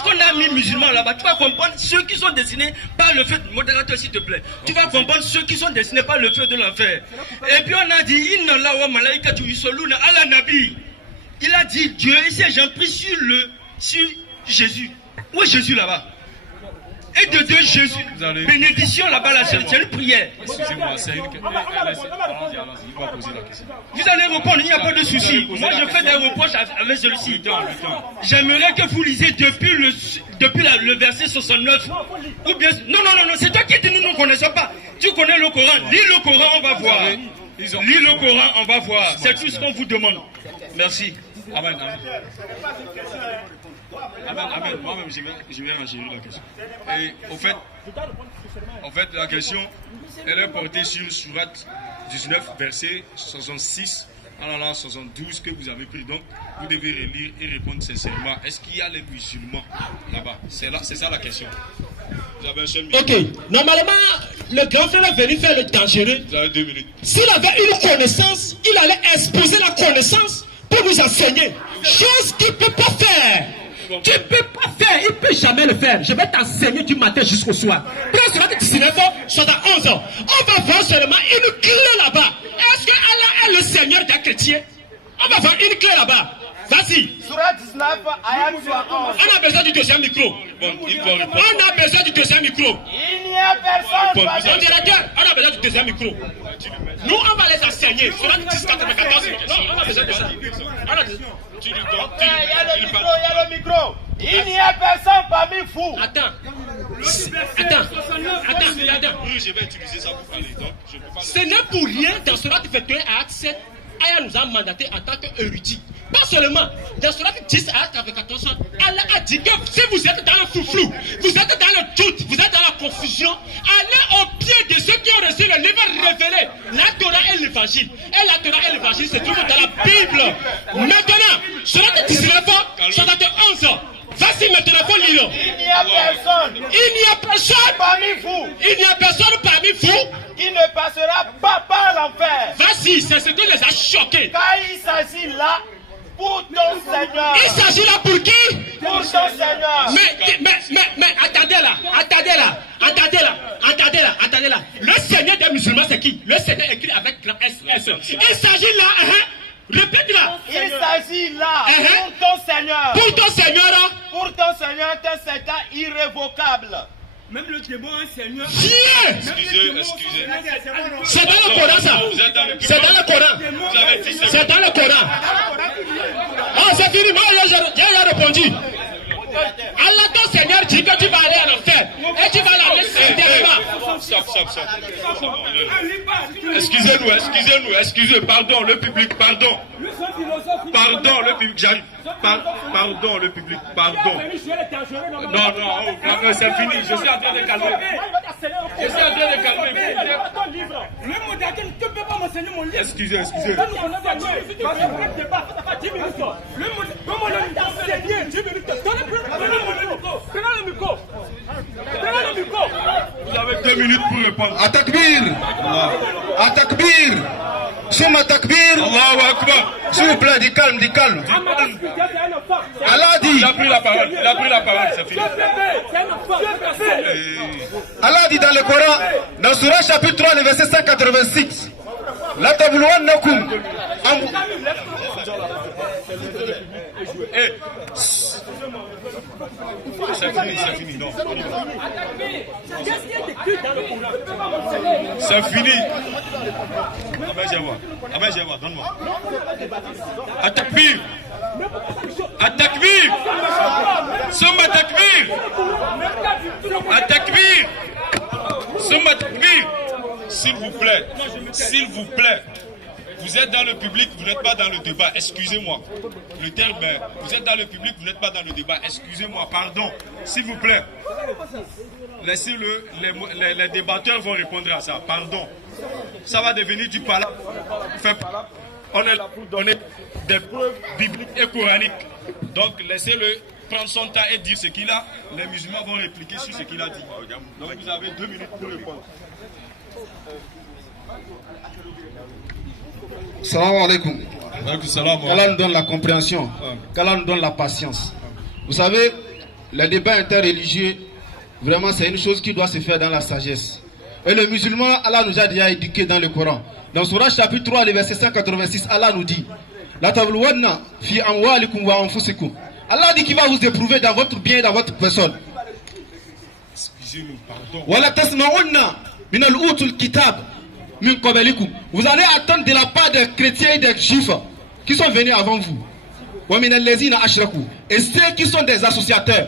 qu'on a mis musulmans là-bas? Tu vas comprendre ceux qui sont destinés par le feu. Modérateur, s'il te plaît. Tu vas comprendre ceux qui sont destinés par le feu de l'enfer. Et puis on a dit, Inna Allah wa malaikatu yusalluna ala nabi. Il a dit, Dieu, ici j'en prie sur Jésus. Où est Jésus là-bas? Et de Dieu Jésus. Bénédiction là-bas, là, c'est une prière. Excusez-moi, c'est une question. Il va poser la question. Vous allez répondre, il n'y a pas de souci. Moi, je fais des reproches avec celui-ci. J'aimerais que vous lisiez depuis le verset 69. Ou bien, non, c'est toi qui dis nous ne connaissons pas. Tu connais le Coran. Lis le Coran, on va voir. Lis le Coran, on va voir. C'est tout ce qu'on vous demande. Merci. Amen. Amen. Moi-même, je vais enchérir la question. Et en fait, la question, elle est portée sur Sourate 19, verset 66 à 72 que vous avez pris. Donc, vous devez relire et répondre sincèrement. Est-ce qu'il y a les musulmans là-bas? C'est ça la question. Vous avez un seul minute. Ok. Normalement, le grand frère est venu faire le dangereux. Vous avez 2 minutes. S'il avait une connaissance, il allait exposer la connaissance pour nous enseigner. Chose qu'il ne peut pas faire. Tu ne peux pas faire, il ne peut jamais le faire. Je vais t'enseigner du matin jusqu'au soir. Quand sera 19 ans, soit à 11 ans. On va voir seulement une clé là-bas. Est-ce que Allah est le Seigneur des chrétiens? On va voir une clé là-bas. Vas-y. Surah 19, ayat 71. On a besoin du deuxième micro. On a besoin du deuxième micro. Il n'y a personne. Mon directeur, on a besoin du deuxième micro. Nous, on va les enseigner. Surah 10, 94. Non, on a besoin de ça. Il y a le micro. Il n'y a personne parmi vous. Attends. Oui, je vais utiliser ça pour parler. Donc, je peux pas... Ce n'est pour rien dans Sourate 21 à acte 7, Allah nous a mandaté en tant qu'érudits. Pas seulement, dans Sourate 10 à acte 14, Allah a dit que si vous êtes dans le flou, vous êtes dans le doute, vous êtes dans la confusion, allez au pied de ceux qui ont reçu le livre révélé, la Torah et l'évangile. Et la Torah et l'évangile se trouvent dans la Bible. Maintenant, Sourate 19, 71. Vas-y maintenant, faut lire. Il n'y a personne. Il n'y a personne parmi vous. Il n'y a personne parmi vous qui ne passera pas par l'enfer. Vas-y, c'est ce qui les a choqués. Car il s'agit là pour ton Seigneur. Il s'agit là pour qui? Pour ton Seigneur. Mais attendez là. Le Seigneur des musulmans, c'est qui? Le Seigneur écrit avec grand S. Il s'agit là, répète-là. Il s'agit là pour ton Seigneur. Pour ton Seigneur. Pour ton Seigneur, c'est un cas irrévocable. Même le démon, un Seigneur. Excusez. C'est dans le Coran, ça. C'est dans le Coran. C'est dans le Coran. Ah, c'est fini. Moi, j'ai répondu. Allah, ton Seigneur, dit que tu vas aller en enfer. Et tu vas l'aller certainement. Stop. Excusez, pardon, le public, pardon. Pardon, le public, j'arrive. Pardon, le public, pardon. Non, c'est fini, je suis en train de calmer. Le modérateur ne peut pas m'enseigner mon livre. Excusez. Vous avez 2 minutes pour répondre. Atakbir. Souma takbir. Allahu Akbar. S'il vous plaît, du calme. Allah dit. Il a pris la parole, c'est fini. Allah dit dans le Coran, dans Surah chapitre 3, le verset 186. La tablouannakum. C'est fini, non. C'est fini. Amen, j'ai voir, donne-moi. Atakbir. Summa takbir. S'il vous plaît. Vous êtes dans le public, vous n'êtes pas dans le débat. Excusez-moi. Le terme, vous êtes dans le public, vous n'êtes pas dans le débat. Excusez-moi, pardon. S'il vous plaît. Laissez-le. Les débatteurs vont répondre à ça. Pardon. Ça va devenir du palabre. On est là pour donner des preuves bibliques et coraniques. Donc, laissez-le prendre son temps et dire ce qu'il a. Les musulmans vont répliquer sur ce qu'il a dit. Donc, vous avez 2 minutes pour répondre. Salam alaikum. Qu'Allah nous donne la compréhension, qu'Allah nous donne la patience. Vous savez, le débat interreligieux, vraiment c'est une chose qui doit se faire dans la sagesse. Et le musulman, Allah nous a déjà éduqué dans le Coran. Dans Surah chapitre 3, le verset 186, Allah nous dit La tablouanna fi amwalikum wa anfusikum. Allah dit qu'il va vous éprouver dans votre bien et dans votre personne. Excusez-nous, pardon. Wa la tasma'unna min al-utul kitab. Vous allez attendre de la part des chrétiens et des juifs qui sont venus avant vous. Et ceux qui sont des associateurs,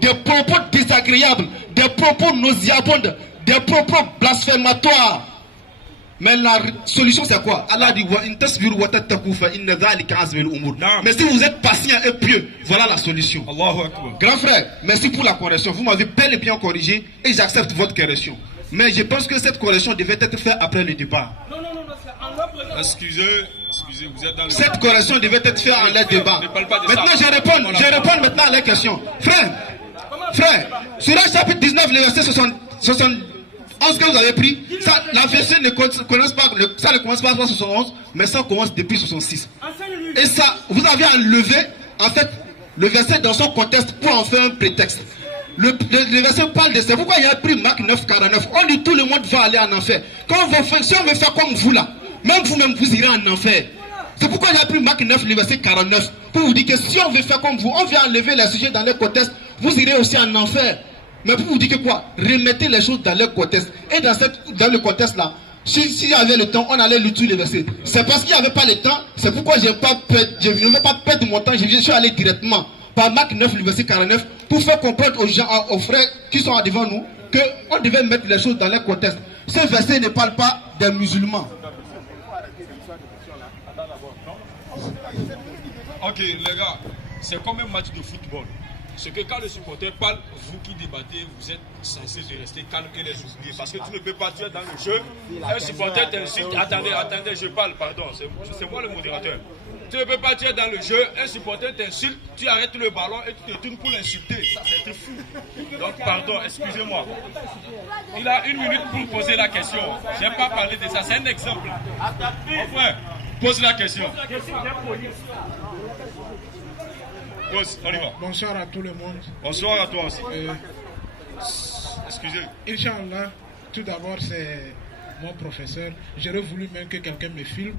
des propos désagréables, des propos nauséabonds, des propos blasphématoires. Mais la solution c'est quoi? Allah dit mais si vous êtes patient et pieux, voilà la solution. Grand frère, merci pour la correction. Vous m'avez bel et bien corrigé et j'accepte votre correction. Mais je pense que cette correction devait être faite après le débat. Non, excusez, vous êtes dans le... Cette correction devait être faite en l'aide débat. Maintenant, je réponds maintenant à la question. Frère, sur le chapitre 19, le verset 71 que vous avez pris, ça, la version ne commence pas, ça ne commence pas par 71, mais ça commence depuis 66. Et ça, vous avez enlevé, en fait, le verset dans son contexte pour en faire un prétexte. Le verset parle de ça. Pourquoi il y a pris Marc 9,49? On dit tout le monde va aller en enfer. Quand si on veut faire comme vous là, même vous-même vous irez en enfer. C'est pourquoi il y a pris Marc 9, le verset 49. Pour vous dire que si on veut faire comme vous, on vient enlever les sujets dans les contextes, vous irez aussi en enfer. Mais pour vous dire que quoi? Remettez les choses dans leur contexte. Et dans le contexte là, s'il y avait le temps, on allait lire tous les versets. C'est parce qu'il n'y avait pas le temps. C'est pourquoi je ne veux pas perdre mon temps. Je suis allé directement. par Marc 9, le verset 49, pour faire comprendre aux gens, aux frères qui sont devant nous, qu'on devait mettre les choses dans leur contexte. Ce verset ne parle pas des musulmans. Ok, les gars, c'est comme un match de football. C'est que quand le supporter parle, vous qui débattez, vous êtes censé de rester calme et les oublier. Parce que tu ne peux pas tuer dans le jeu. Un supporter t'insulte. Attendez, je parle, pardon. C'est moi le modérateur. Tu ne peux pas tuer dans le jeu. Un supporter t'insulte, tu arrêtes le ballon et tu te tournes pour l'insulter. Ça, c'est fou. Donc, pardon, excusez-moi. Il a 1 minute pour poser la question. Je n'ai pas parlé de ça. C'est un exemple. Mon frère, pose la question. Pose, on y va. Bonsoir à tout le monde. Bonsoir à toi aussi. Excusez. Inch'Allah, tout d'abord, c'est mon professeur. J'aurais voulu même que quelqu'un me filme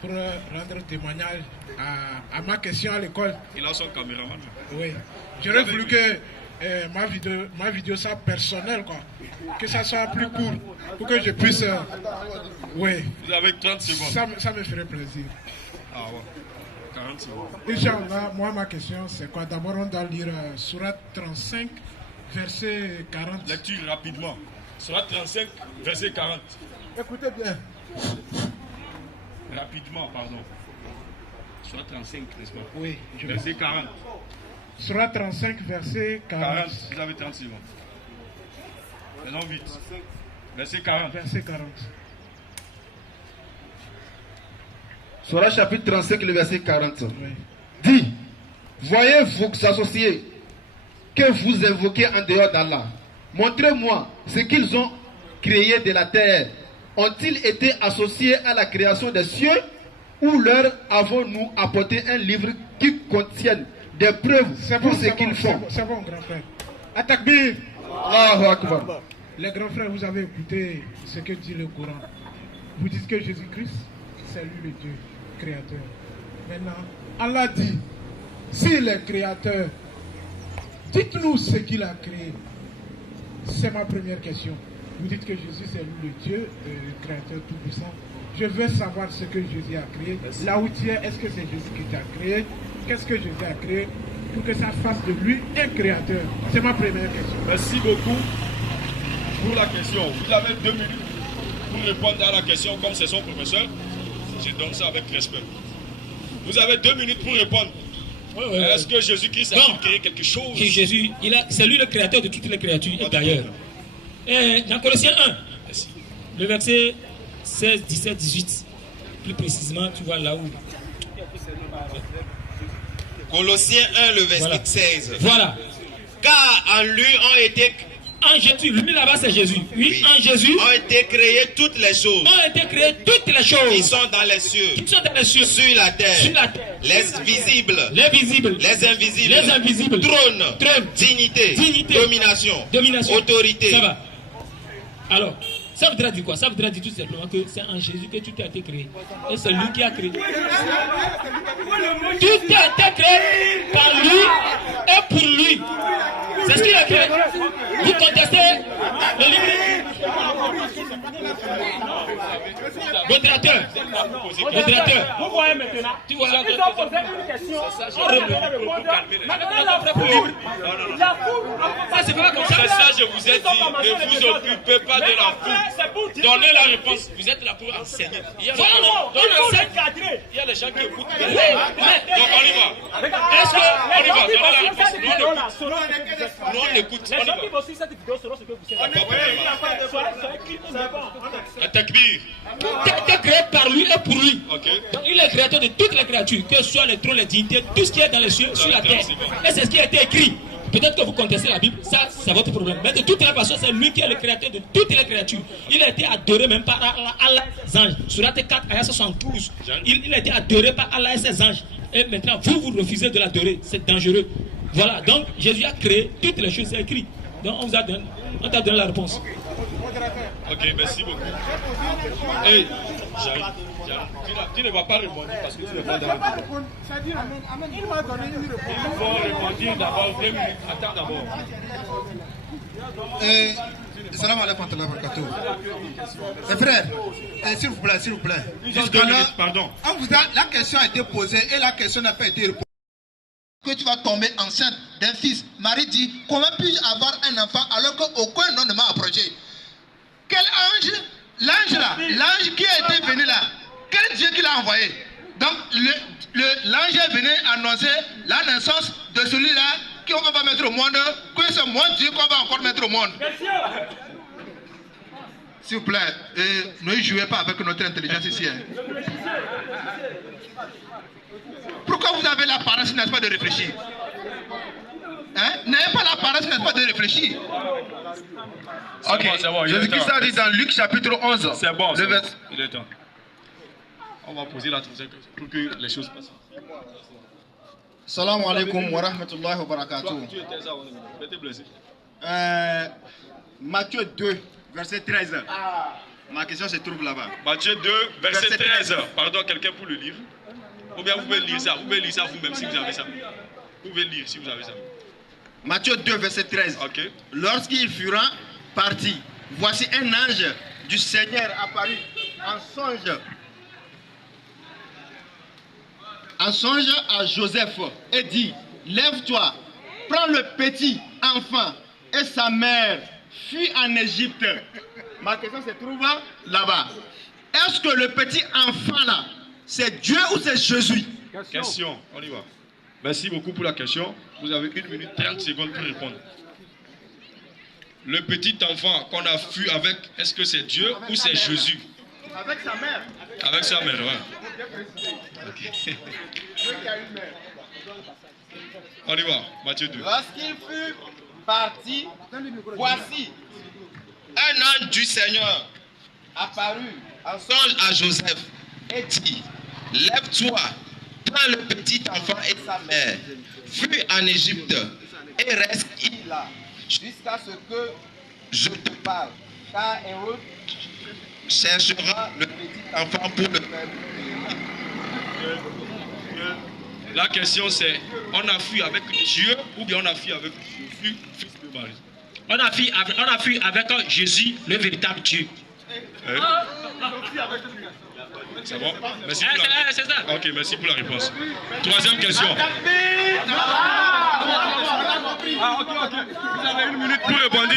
pour rendre témoignage à ma question à l'école. Il a son caméraman. Oui. J'aurais voulu que ma vidéo soit personnelle, quoi. Que ça soit plus court pour que je puisse... oui. Vous avez 30 secondes. Ça me ferait plaisir. Ah ouais. 40 secondes. Inch'Allah, moi ma question c'est quoi? D'abord on doit lire Sourate 35, verset 40. Lecture rapidement. Sourate 35, verset 40. Écoutez bien. Rapidement, pardon. Sourate 35, n'est-ce pas? Oui. Verset 40. Sourate 35, verset 40. Vous avez 30 secondes. Maintenant vite. Verset 40. Verset 40. Sourate chapitre 35, le verset 40. Oui. Dit, voyez vos associés que vous invoquez en dehors d'Allah. Montrez-moi ce qu'ils ont créé de la terre. Ont-ils été associés à la création des cieux ou leur avons-nous apporté un livre qui contienne des preuves pour ce qu'ils font? C'est bon, grand frère. Atakbir. Allahu Akbar. Les grands frères, vous avez écouté ce que dit le Coran. Vous dites que Jésus-Christ, c'est lui le Dieu créateur. Maintenant, Allah dit, s'il est créateur, dites-nous ce qu'il a créé. C'est ma première question. Vous dites que Jésus c'est lui le Dieu, le créateur tout-puissant. Je veux savoir ce que Jésus a créé. Là où tu es, est-ce que c'est Jésus qui t'a créé? Qu'est-ce que Jésus a créé pour que ça fasse de lui un créateur? C'est ma première question. Merci beaucoup pour la question. Vous avez 2 minutes pour répondre à la question comme c'est son professeur. Je donne ça avec respect. Vous avez 2 minutes pour répondre. Est-ce que Jésus-Christ a créé quelque chose? Jésus, c'est lui le créateur de toutes les créatures, d'ailleurs. Dans Colossiens 1, le verset 16, 17, 18, plus précisément, tu vois là où. Colossiens 1, le verset 16. Voilà. Car en lui ont été... En Jésus, lui là-bas c'est Jésus. Oui, en Jésus ont été créées toutes les choses. Ont été créées toutes les choses. Qui sont dans les cieux. Qui sont dans les cieux. Sur la terre. Sur la terre. Les visibles. Les visibles. Les invisibles. Les invisibles. Trône. Trône. Dignité. Dignité. Domination. Domination. Autorité. Ça va. Alors, ça voudrait dire quoi? Ça voudrait dire tout simplement que c'est en Jésus que tout a été créé. Et c'est lui qui a créé. Tout a été créé par lui et pour lui. C'est ce qu'il a créé. Vous contestez le livre. Modérateur. Modérateur. Vous voyez maintenant. Tu vois. Ils ont posé une question. Ça, c'est pas comme ça. Ça, je vous ai dit, ne vous occupez pas de la foule. Donnez la réponse. Vous êtes là pour enseigner. Il y a les gens qui écoutent. Donc on y va. Est-ce qu'on y va? Donnez la réponse. Nous on l'écoute. Les gens qui vont suivre cette vidéo seront ce que vous savez. Takbir. Tout a été créé par lui et pour lui. Donc, il est créateur de toutes les créatures, que ce soit les trônes, les dignités, tout ce qui est dans les cieux, sur la terre. Et c'est ce qui a été écrit. Peut-être que vous contestez la Bible, ça c'est votre problème. Mais de toutes les façons, c'est lui qui est le créateur de toutes les créatures. Il a été adoré même par Allah et ses anges. Sourate 4, ayat 72. Il a été adoré par Allah et ses anges. Et maintenant, vous refusez de l'adorer. C'est dangereux. Voilà, donc Jésus a créé toutes les choses, c'est écrit. Donc on t'a donné la réponse. Ok, merci beaucoup. Hey, j'arrive. Tu ne vas pas répondre parce que tu n'es pas dans le... Il m'a donné une réponse. Il faut répondre d'abord 2 minutes. Attends d'abord. Salam alaikum wa barakatuh. Frère, s'il vous plaît, s'il vous plaît. Jusqu'à là, pardon. La question a été posée et la question n'a pas été répondue. que tu vas tomber enceinte d'un fils. Marie dit, comment puis-je avoir un enfant alors qu'aucun nom ne m'a approché? Quel ange? L'ange là, l'ange qui a été venu là, quel Dieu qui l'a envoyé? Donc l'ange est venu annoncer la naissance de celui-là qu'on va mettre au monde, que c'est mon Dieu qu'on va encore mettre au monde. S'il vous plaît, ne jouez pas avec notre intelligence ici. Hein. Pourquoi vous avez l'apparence, n'est-ce pas, de réfléchir? Hein? N'ayez pas l'apparence, n'est-ce pas, de réfléchir. Ok, bon, Jésus-Christ a dit dans Luc chapitre 11. C'est bon, le il est temps. On va poser la troisième question pour que les choses passent. Salam alaikum wa rahmatullahi wa barakatuh. Matthieu 2, verset 13. Ma question se trouve là-bas. Matthieu 2, verset 13. Pardon, quelqu'un pour le lire? Ou bien vous pouvez lire ça, vous pouvez lire ça vous-même si vous avez ça. Vous pouvez lire si vous avez ça. Matthieu 2, verset 13. Ok. Lorsqu'il furent partis, voici un ange du Seigneur apparu en songe à Joseph et dit, lève-toi, prends le petit enfant et sa mère, fuis en Égypte. Ma question se trouve là-bas. Est-ce que le petit enfant là, c'est Dieu ou c'est Jésus? Question, on y va. Merci beaucoup pour la question. Vous avez 1 minute 30 secondes pour répondre. Le petit enfant qu'on a fui avec, est-ce que c'est Dieu ou c'est Jésus? Avec sa mère. Avec sa mère, ouais. Okay. On y va, Matthieu 2. Lorsqu'il fut parti, voici un ange du Seigneur apparu en songe à Joseph et dit, lève-toi, prends le petit enfant et sa mère, fuis en Égypte et reste là jusqu'à ce que je te parle, car Hérode cherchera le petit enfant pour le faire. La question c'est, on a fui avec Dieu ou bien on a fui avec Jésus, fils de Marie? On a fui avec Jésus, le véritable Dieu. C'est bon? Merci pour la... C'est ça. Ok, merci pour la réponse. Troisième question. Ok. Vous avez 1 minute pour répondre.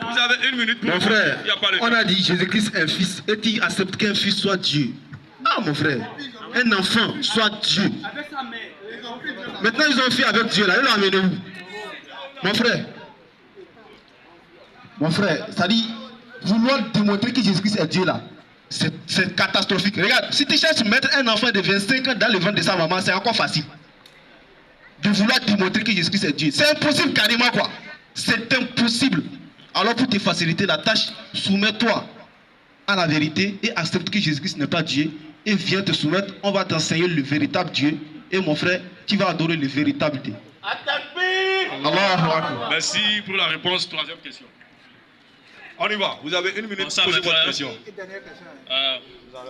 Vous avez 1 minute pour Mon frère, répondre. on a dit Jésus-Christ est un fils et tu acceptes qu'un fils soit Dieu. Ah mon frère, un enfant soit Dieu. Maintenant ils ont fait avec Dieu là, ils l'ont amené où? Mon frère, ça dit, vouloir démontrer que Jésus-Christ est Dieu là, c'est catastrophique. Regarde, si tu cherches à mettre un enfant de 25 ans dans le ventre de sa maman, c'est encore facile. De vouloir démontrer que Jésus-Christ est Dieu. C'est impossible carrément quoi. C'est impossible. Alors pour te faciliter la tâche, soumets-toi à la vérité et accepte que Jésus-Christ n'est pas Dieu et viens te soumettre. On va t'enseigner le véritable Dieu et mon frère, tu vas adorer le véritable Dieu. Merci pour la réponse. Troisième question. On y va. Vous avez 1 minute pour poser votre question.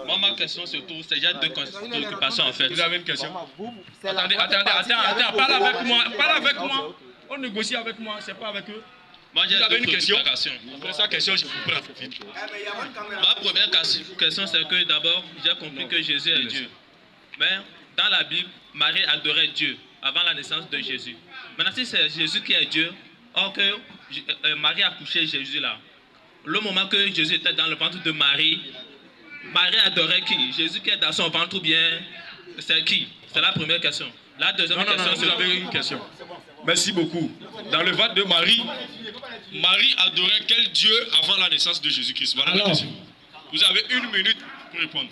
Moi, ma question surtout, c'est déjà 2 préoccupations en fait. Vous avez une question? Attendez, parle avec moi. On négocie avec moi, c'est pas avec eux. Moi, j'ai vous avez une question? Après sa question, je vous prends. Ma première question, c'est que d'abord, j'ai compris que Jésus est Dieu. Mais dans la Bible, Marie adorait Dieu avant la naissance de Jésus. Maintenant, si c'est Jésus qui est Dieu, or que Marie a couché Jésus là, le moment que Jésus était dans le ventre de Marie, Marie adorait qui? Jésus qui est dans son ventre ou bien c'est qui? C'est la première question. La deuxième question, vous avez une question. Merci beaucoup. Dans le ventre de Marie, Marie adorait quel Dieu avant la naissance de Jésus-Christ? Voilà la question. Vous avez 1 minute pour répondre.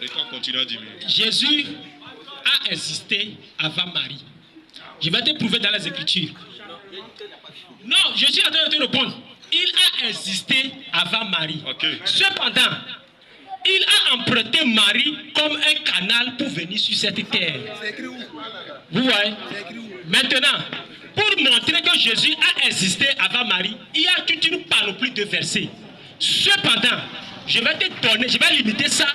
Et quand on continue à dire. Jésus a existé avant Marie. Je vais te prouver dans les Écritures. Non, Jésus est en train de te répondre. Il a existé avant Marie. Okay. Cependant, il a emprunté Marie comme un canal pour venir sur cette terre. Vous voyez? Maintenant, pour montrer que Jésus a existé avant Marie, il y a toute une panoplie de versets. Cependant, je vais te donner, je vais limiter ça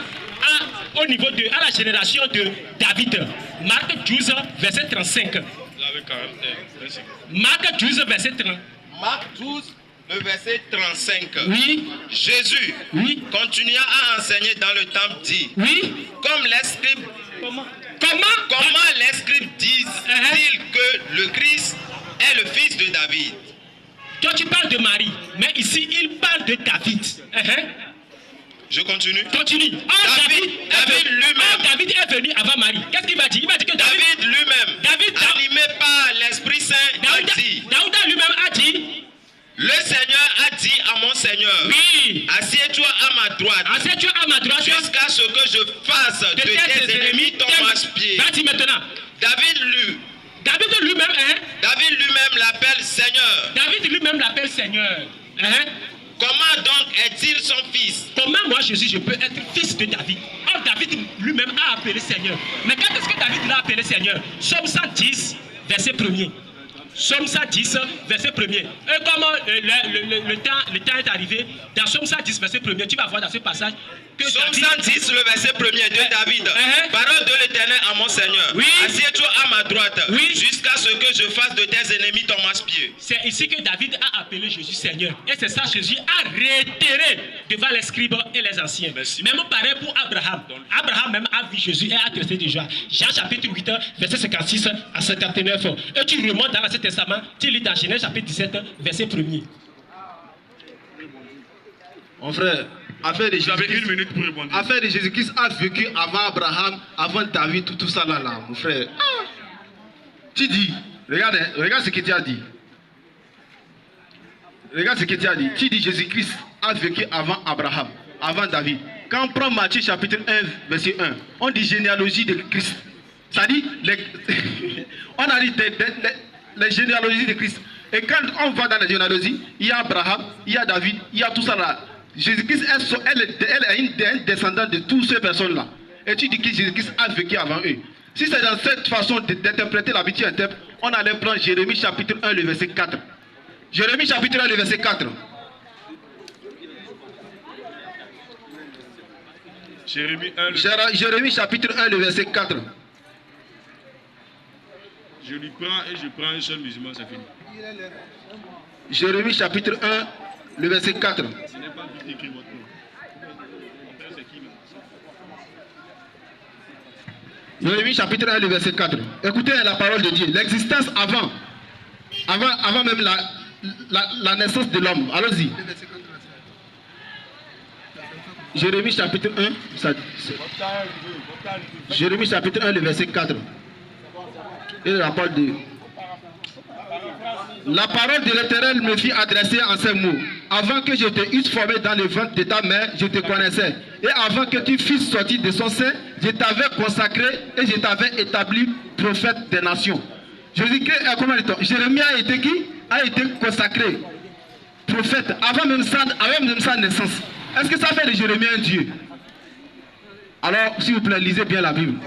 au niveau de la génération de David. Marc 12, verset 35. Marc 12, verset 30. Marc 12, le verset 35. Oui. Jésus, continua à enseigner dans le temple dit, oui, comme Comment les scribes disent-ils que le Christ est le fils de David? Toi, tu parles de Marie, mais ici, il parle de David. Je continue. Continue. David est venu avant Marie. Qu'est-ce qu'il m'a dit? Il m'a dit que David lui-même, animé par l'Esprit Saint, a dit. Daouda lui-même a dit. Le Seigneur a dit à mon Seigneur, oui, assieds-toi à ma droite, jusqu'à ce que je fasse de tes ennemis ton marchepied. Va-t-il maintenant? David lui-même l'appelle Seigneur. David lui-même l'appelle Seigneur. Comment donc est-il son fils? Comment moi Jésus je peux être fils de David? Or David lui-même a appelé Seigneur. Mais quand est-ce que David l'a appelé Seigneur? Psaume 110, verset 1er. Psaume 110, verset 1er. Et comment le temps est arrivé, dans Psaume 110, verset 1er, tu vas voir dans ce passage que Psaume 110, le verset 1er de David. Parole de l'Éternel à mon Seigneur. Oui. Assieds-toi à ma droite, jusqu'à ce que je fasse de tes ennemis ton marchepied. C'est ici que David a appelé Jésus Seigneur. Et c'est ça, Jésus a réitéré devant les scribes et les anciens. Merci. Même pareil pour Abraham. Abraham même a vu Jésus et a traité de joie. Jean chapitre 8, verset 56 à 59. Et tu remontes dans l'Ancien Testament, tu lis dans Genèse chapitre 17, verset 1er. Mon frère, affaire de Jésus-Christ a vécu avant Abraham, avant David, tout ça là, mon frère. Tu dis, regarde ce que tu as dit. Regarde ce que tu as dit. Tu dis Jésus-Christ a vécu avant Abraham, avant David. Quand on prend Matthieu chapitre 1, verset 1, on dit généalogie de Christ. Ça dit, on a dit les généalogies de Christ. Et quand on va dans les généalogies, il y a Abraham, il y a David, il y a tout ça là. Jésus-Christ, elle est un descendant de toutes ces personnes-là. Et tu dis que Jésus-Christ a vécu avant eux. Si c'est dans cette façon d'interpréter la Bible, on allait prendre Jérémie chapitre 1, le verset 4. Jérémie chapitre 1, le verset 4. Jérémie chapitre 1, le verset 4. Je lui prends et je prends un seul musulman, c'est fini. Jérémie chapitre 1, le verset 4. Ce n'est pas tout écrit votre nom. Jérémie chapitre 1, le verset 4. Écoutez la parole de Dieu. L'existence avant même la naissance de l'homme. Allons-y. Jérémie chapitre 1. Jérémie chapitre 1, le verset 4. Et la parole de La parole de l'Éternel me fit adresser en ces mots. Avant que je te eusse formé dans le ventre de ta mère, je te connaissais. Et avant que tu fusses sorti de son sein, je t'avais consacré et je t'avais établi prophète des nations. Jérémie a été qui? A été consacré prophète avant même sa naissance. Est-ce que ça fait de Jérémie un Dieu? Alors, s'il vous plaît, lisez bien la Bible.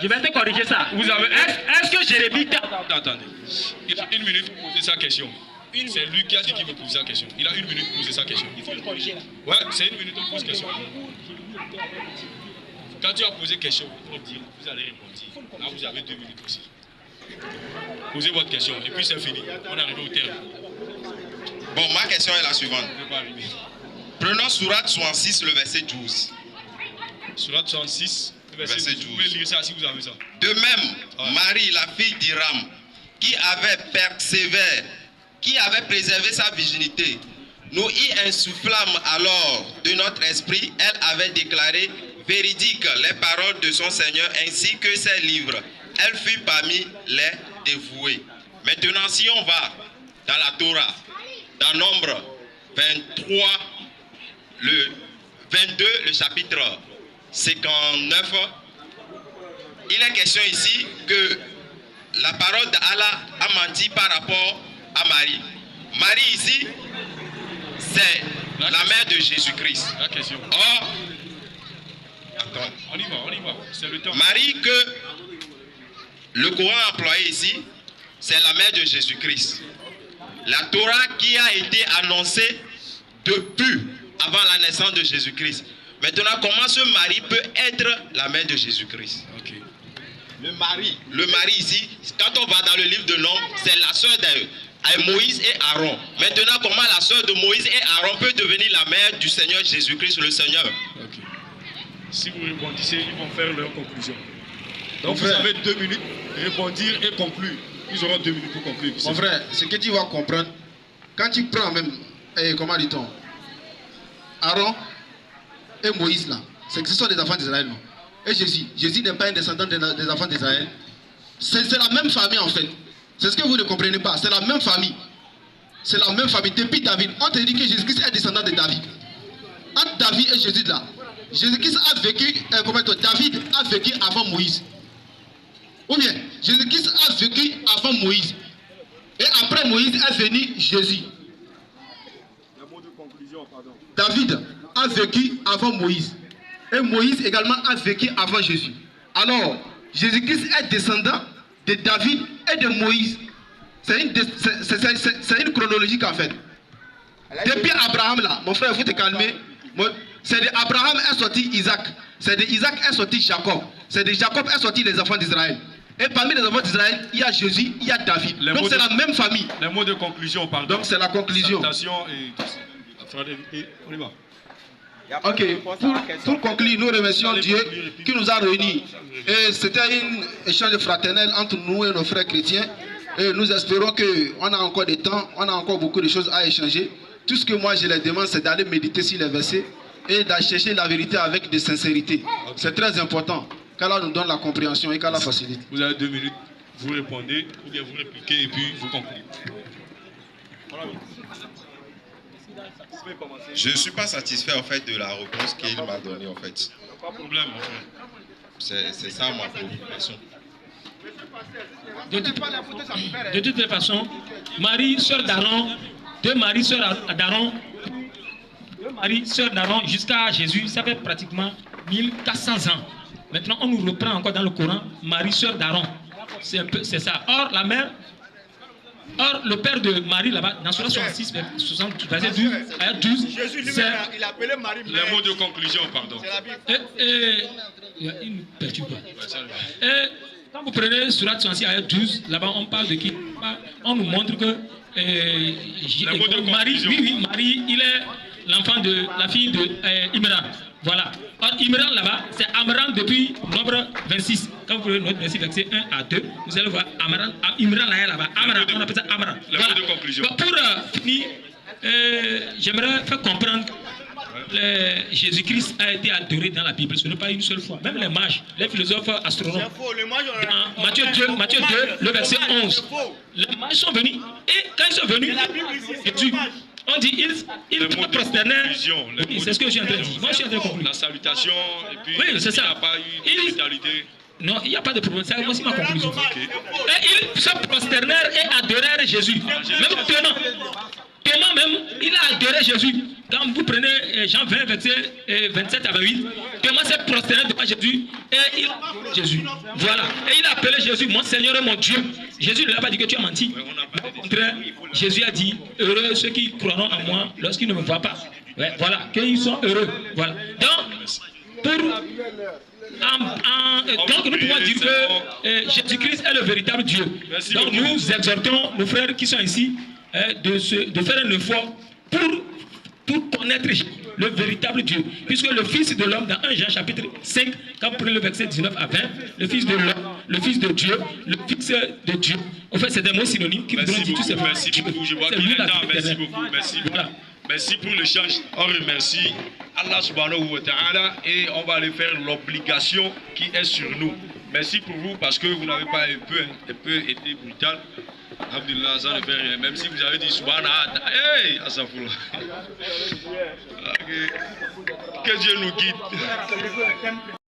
Je vais te corriger ça. Est-ce que Jérémie... Attendez. Il a 1 minute pour poser sa question. C'est lui qui a dit qu'il veut poser sa question. Il a 1 minute pour poser sa question. Il faut le corriger là. Ouais, c'est 1 minute pour poser question. Quand tu as posé question, il faut dire, vous allez répondre. Là, vous avez 2 minutes aussi. Posez votre question et puis c'est fini. On est arrivé au terme. Bon, ma question est la suivante. Prenons Sourate 66, le verset 12. Sourate 66, le verset 12. Vous pouvez lire ça si vous avez ça. De même, Marie, la fille d'Hiram, qui avait persévéré, qui avait préservé sa virginité, nous y insufflâmes alors de notre esprit. Elle avait déclaré véridiques les paroles de son Seigneur ainsi que ses livres. Elle fut parmi les dévoués. Maintenant, si on va dans la Torah, dans Nombre 23, le 22, le chapitre 59, il est question ici que la parole d'Allah a menti par rapport à Marie. Marie ici, c'est la mère de Jésus-Christ. La question. Or, attends. On y va. C'est le temps. Marie que le Coran a employé ici, c'est la mère de Jésus-Christ. La Torah qui a été annoncée depuis avant la naissance de Jésus-Christ. Maintenant, comment ce mari peut être la mère de Jésus-Christ? Okay. Le mari ici, quand on va dans le livre de Nombre, c'est la sœur de Moïse et Aaron. Maintenant, comment la sœur de Moïse et Aaron peut devenir la mère du Seigneur Jésus-Christ, le Seigneur? Okay. Si vous rebondissez, ils vont faire leur conclusion. Donc vous avez 2 minutes, répondre et conclure. Ils auront 2 minutes pour conclure. Mon frère, ce que tu vas comprendre, quand tu prends même, comment dit-on, Aaron et Moïse là, c'est que ce sont des enfants d'Israël, non? Et Jésus n'est pas un descendant des enfants d'Israël. C'est la même famille en fait. C'est ce que vous ne comprenez pas. C'est la même famille. C'est la même famille. Depuis David, on te dit que Jésus-Christ est descendant de David. Entre David et Jésus là, Jésus-Christ a vécu, David a vécu avant Moïse. Ou bien, Jésus-Christ a vécu avant Moïse. Et après Moïse est venu Jésus. David a vécu avant Moïse. Et Moïse également a vécu avant Jésus. Alors, Jésus-Christ est descendant de David et de Moïse. C'est une chronologie en fait. Depuis Abraham là, mon frère, il faut te calmer. C'est de Abraham est sorti Isaac. C'est de Isaac est sorti Jacob. C'est de Jacob est sorti les enfants d'Israël. Et parmi les enfants d'Israël, il y a Jésus, il y a David. Donc c'est la même famille. Les mots de conclusion, pardon. Donc c'est la conclusion. On y va. Ok, pour conclure, nous remercions Dieu qui nous a réunis. Et c'était un échange fraternel entre nous et nos frères chrétiens. Et nous espérons qu'on a encore du temps, on a encore beaucoup de choses à échanger. Tout ce que moi je les demande, c'est d'aller méditer sur les versets et d'aller chercher la vérité avec de sincérité. C'est très important, qu'Allah nous donne la compréhension et qu'Allah facilite. Vous avez 2 minutes, vous répondez, ou bien vous répliquez et puis vous concluez. Je ne suis pas satisfait en fait de la réponse qu'il m'a donnée en fait. Pas de problème mon frère. C'est ça ma préoccupation. De toutes les façons, Marie, sœur d'Aaron, de Marie, sœur d'Aaron, jusqu'à Jésus, ça fait pratiquement 1400 ans. Maintenant, on nous reprend encore dans le Coran, Marie, sœur d'Aaron. C'est ça. Or, le père de Marie, là-bas, dans Surah 66, verset 12, Jésus il a appelé Marie. Les mots de conclusion, pardon. Il ne perturbe pas. Quand vous prenez Surah 66, ayat 12, là-bas, on parle de qui? On nous montre que Marie, il est l'enfant de la fille de Imran. Voilà. Or, Imran là-bas, c'est Amran depuis nombre 26. Quand vous prenez notre verset, verset 1 à 2, vous allez voir Imran là-bas. Amran, on appelle ça Amran. Voilà. De conclusion. Pour finir, j'aimerais faire comprendre Jésus-Christ a été adoré dans la Bible, ce n'est pas une seule fois. Même les mages, les philosophes astronomes. Dans Matthieu 2, le verset 11. Les mages sont venus et quand ils sont venus, Jésus, on dit ils prosternèrent. Oui, c'est ce que je suis en train de dire. Moi je suis en train de conclure. La salutation et puis oui, c'est ça. Il n'y a pas eu de brutalité. Non, il n'y a pas de problème. C'est moi aussi ma conclusion. Et ils se prosternèrent et adorèrent Jésus. Même Thomas même, il a adoré Jésus. Quand vous prenez Jean 20, verset 27 à 28, Thomas s'est prosterné devant Jésus et Jésus. Voilà. Et il a appelé Jésus mon Seigneur et mon Dieu. Jésus ne l'a pas dit que tu as menti. Au contraire, Jésus a dit heureux ceux qui croiront en moi lorsqu'ils ne me voient pas. Ouais, voilà, qu'ils sont heureux. Voilà. Donc, donc nous pouvons dire que Jésus-Christ est le véritable Dieu. Donc nous exhortons nos frères qui sont ici de faire un effort pour connaître le véritable Dieu. Puisque le Fils de l'homme, dans 1 Jean chapitre 5, quand vous prenez le verset 19 à 20, le Fils de l'homme, le Fils de Dieu, le Fils de Dieu. En fait, c'est des mots synonymes qui voudront dire tout simplement. Merci beaucoup. Je vois que merci beaucoup. Merci beaucoup. Voilà. Merci pour l'échange. On remercie Allah subhanahu wa ta'ala et on va aller faire l'obligation qui est sur nous. Merci pour vous parce que vous n'avez pas un peu été brutal. Alhamdulillah, ça ne fait rien. Même si vous avez dit subhanallah, hey, asafoula. Que Dieu nous guide.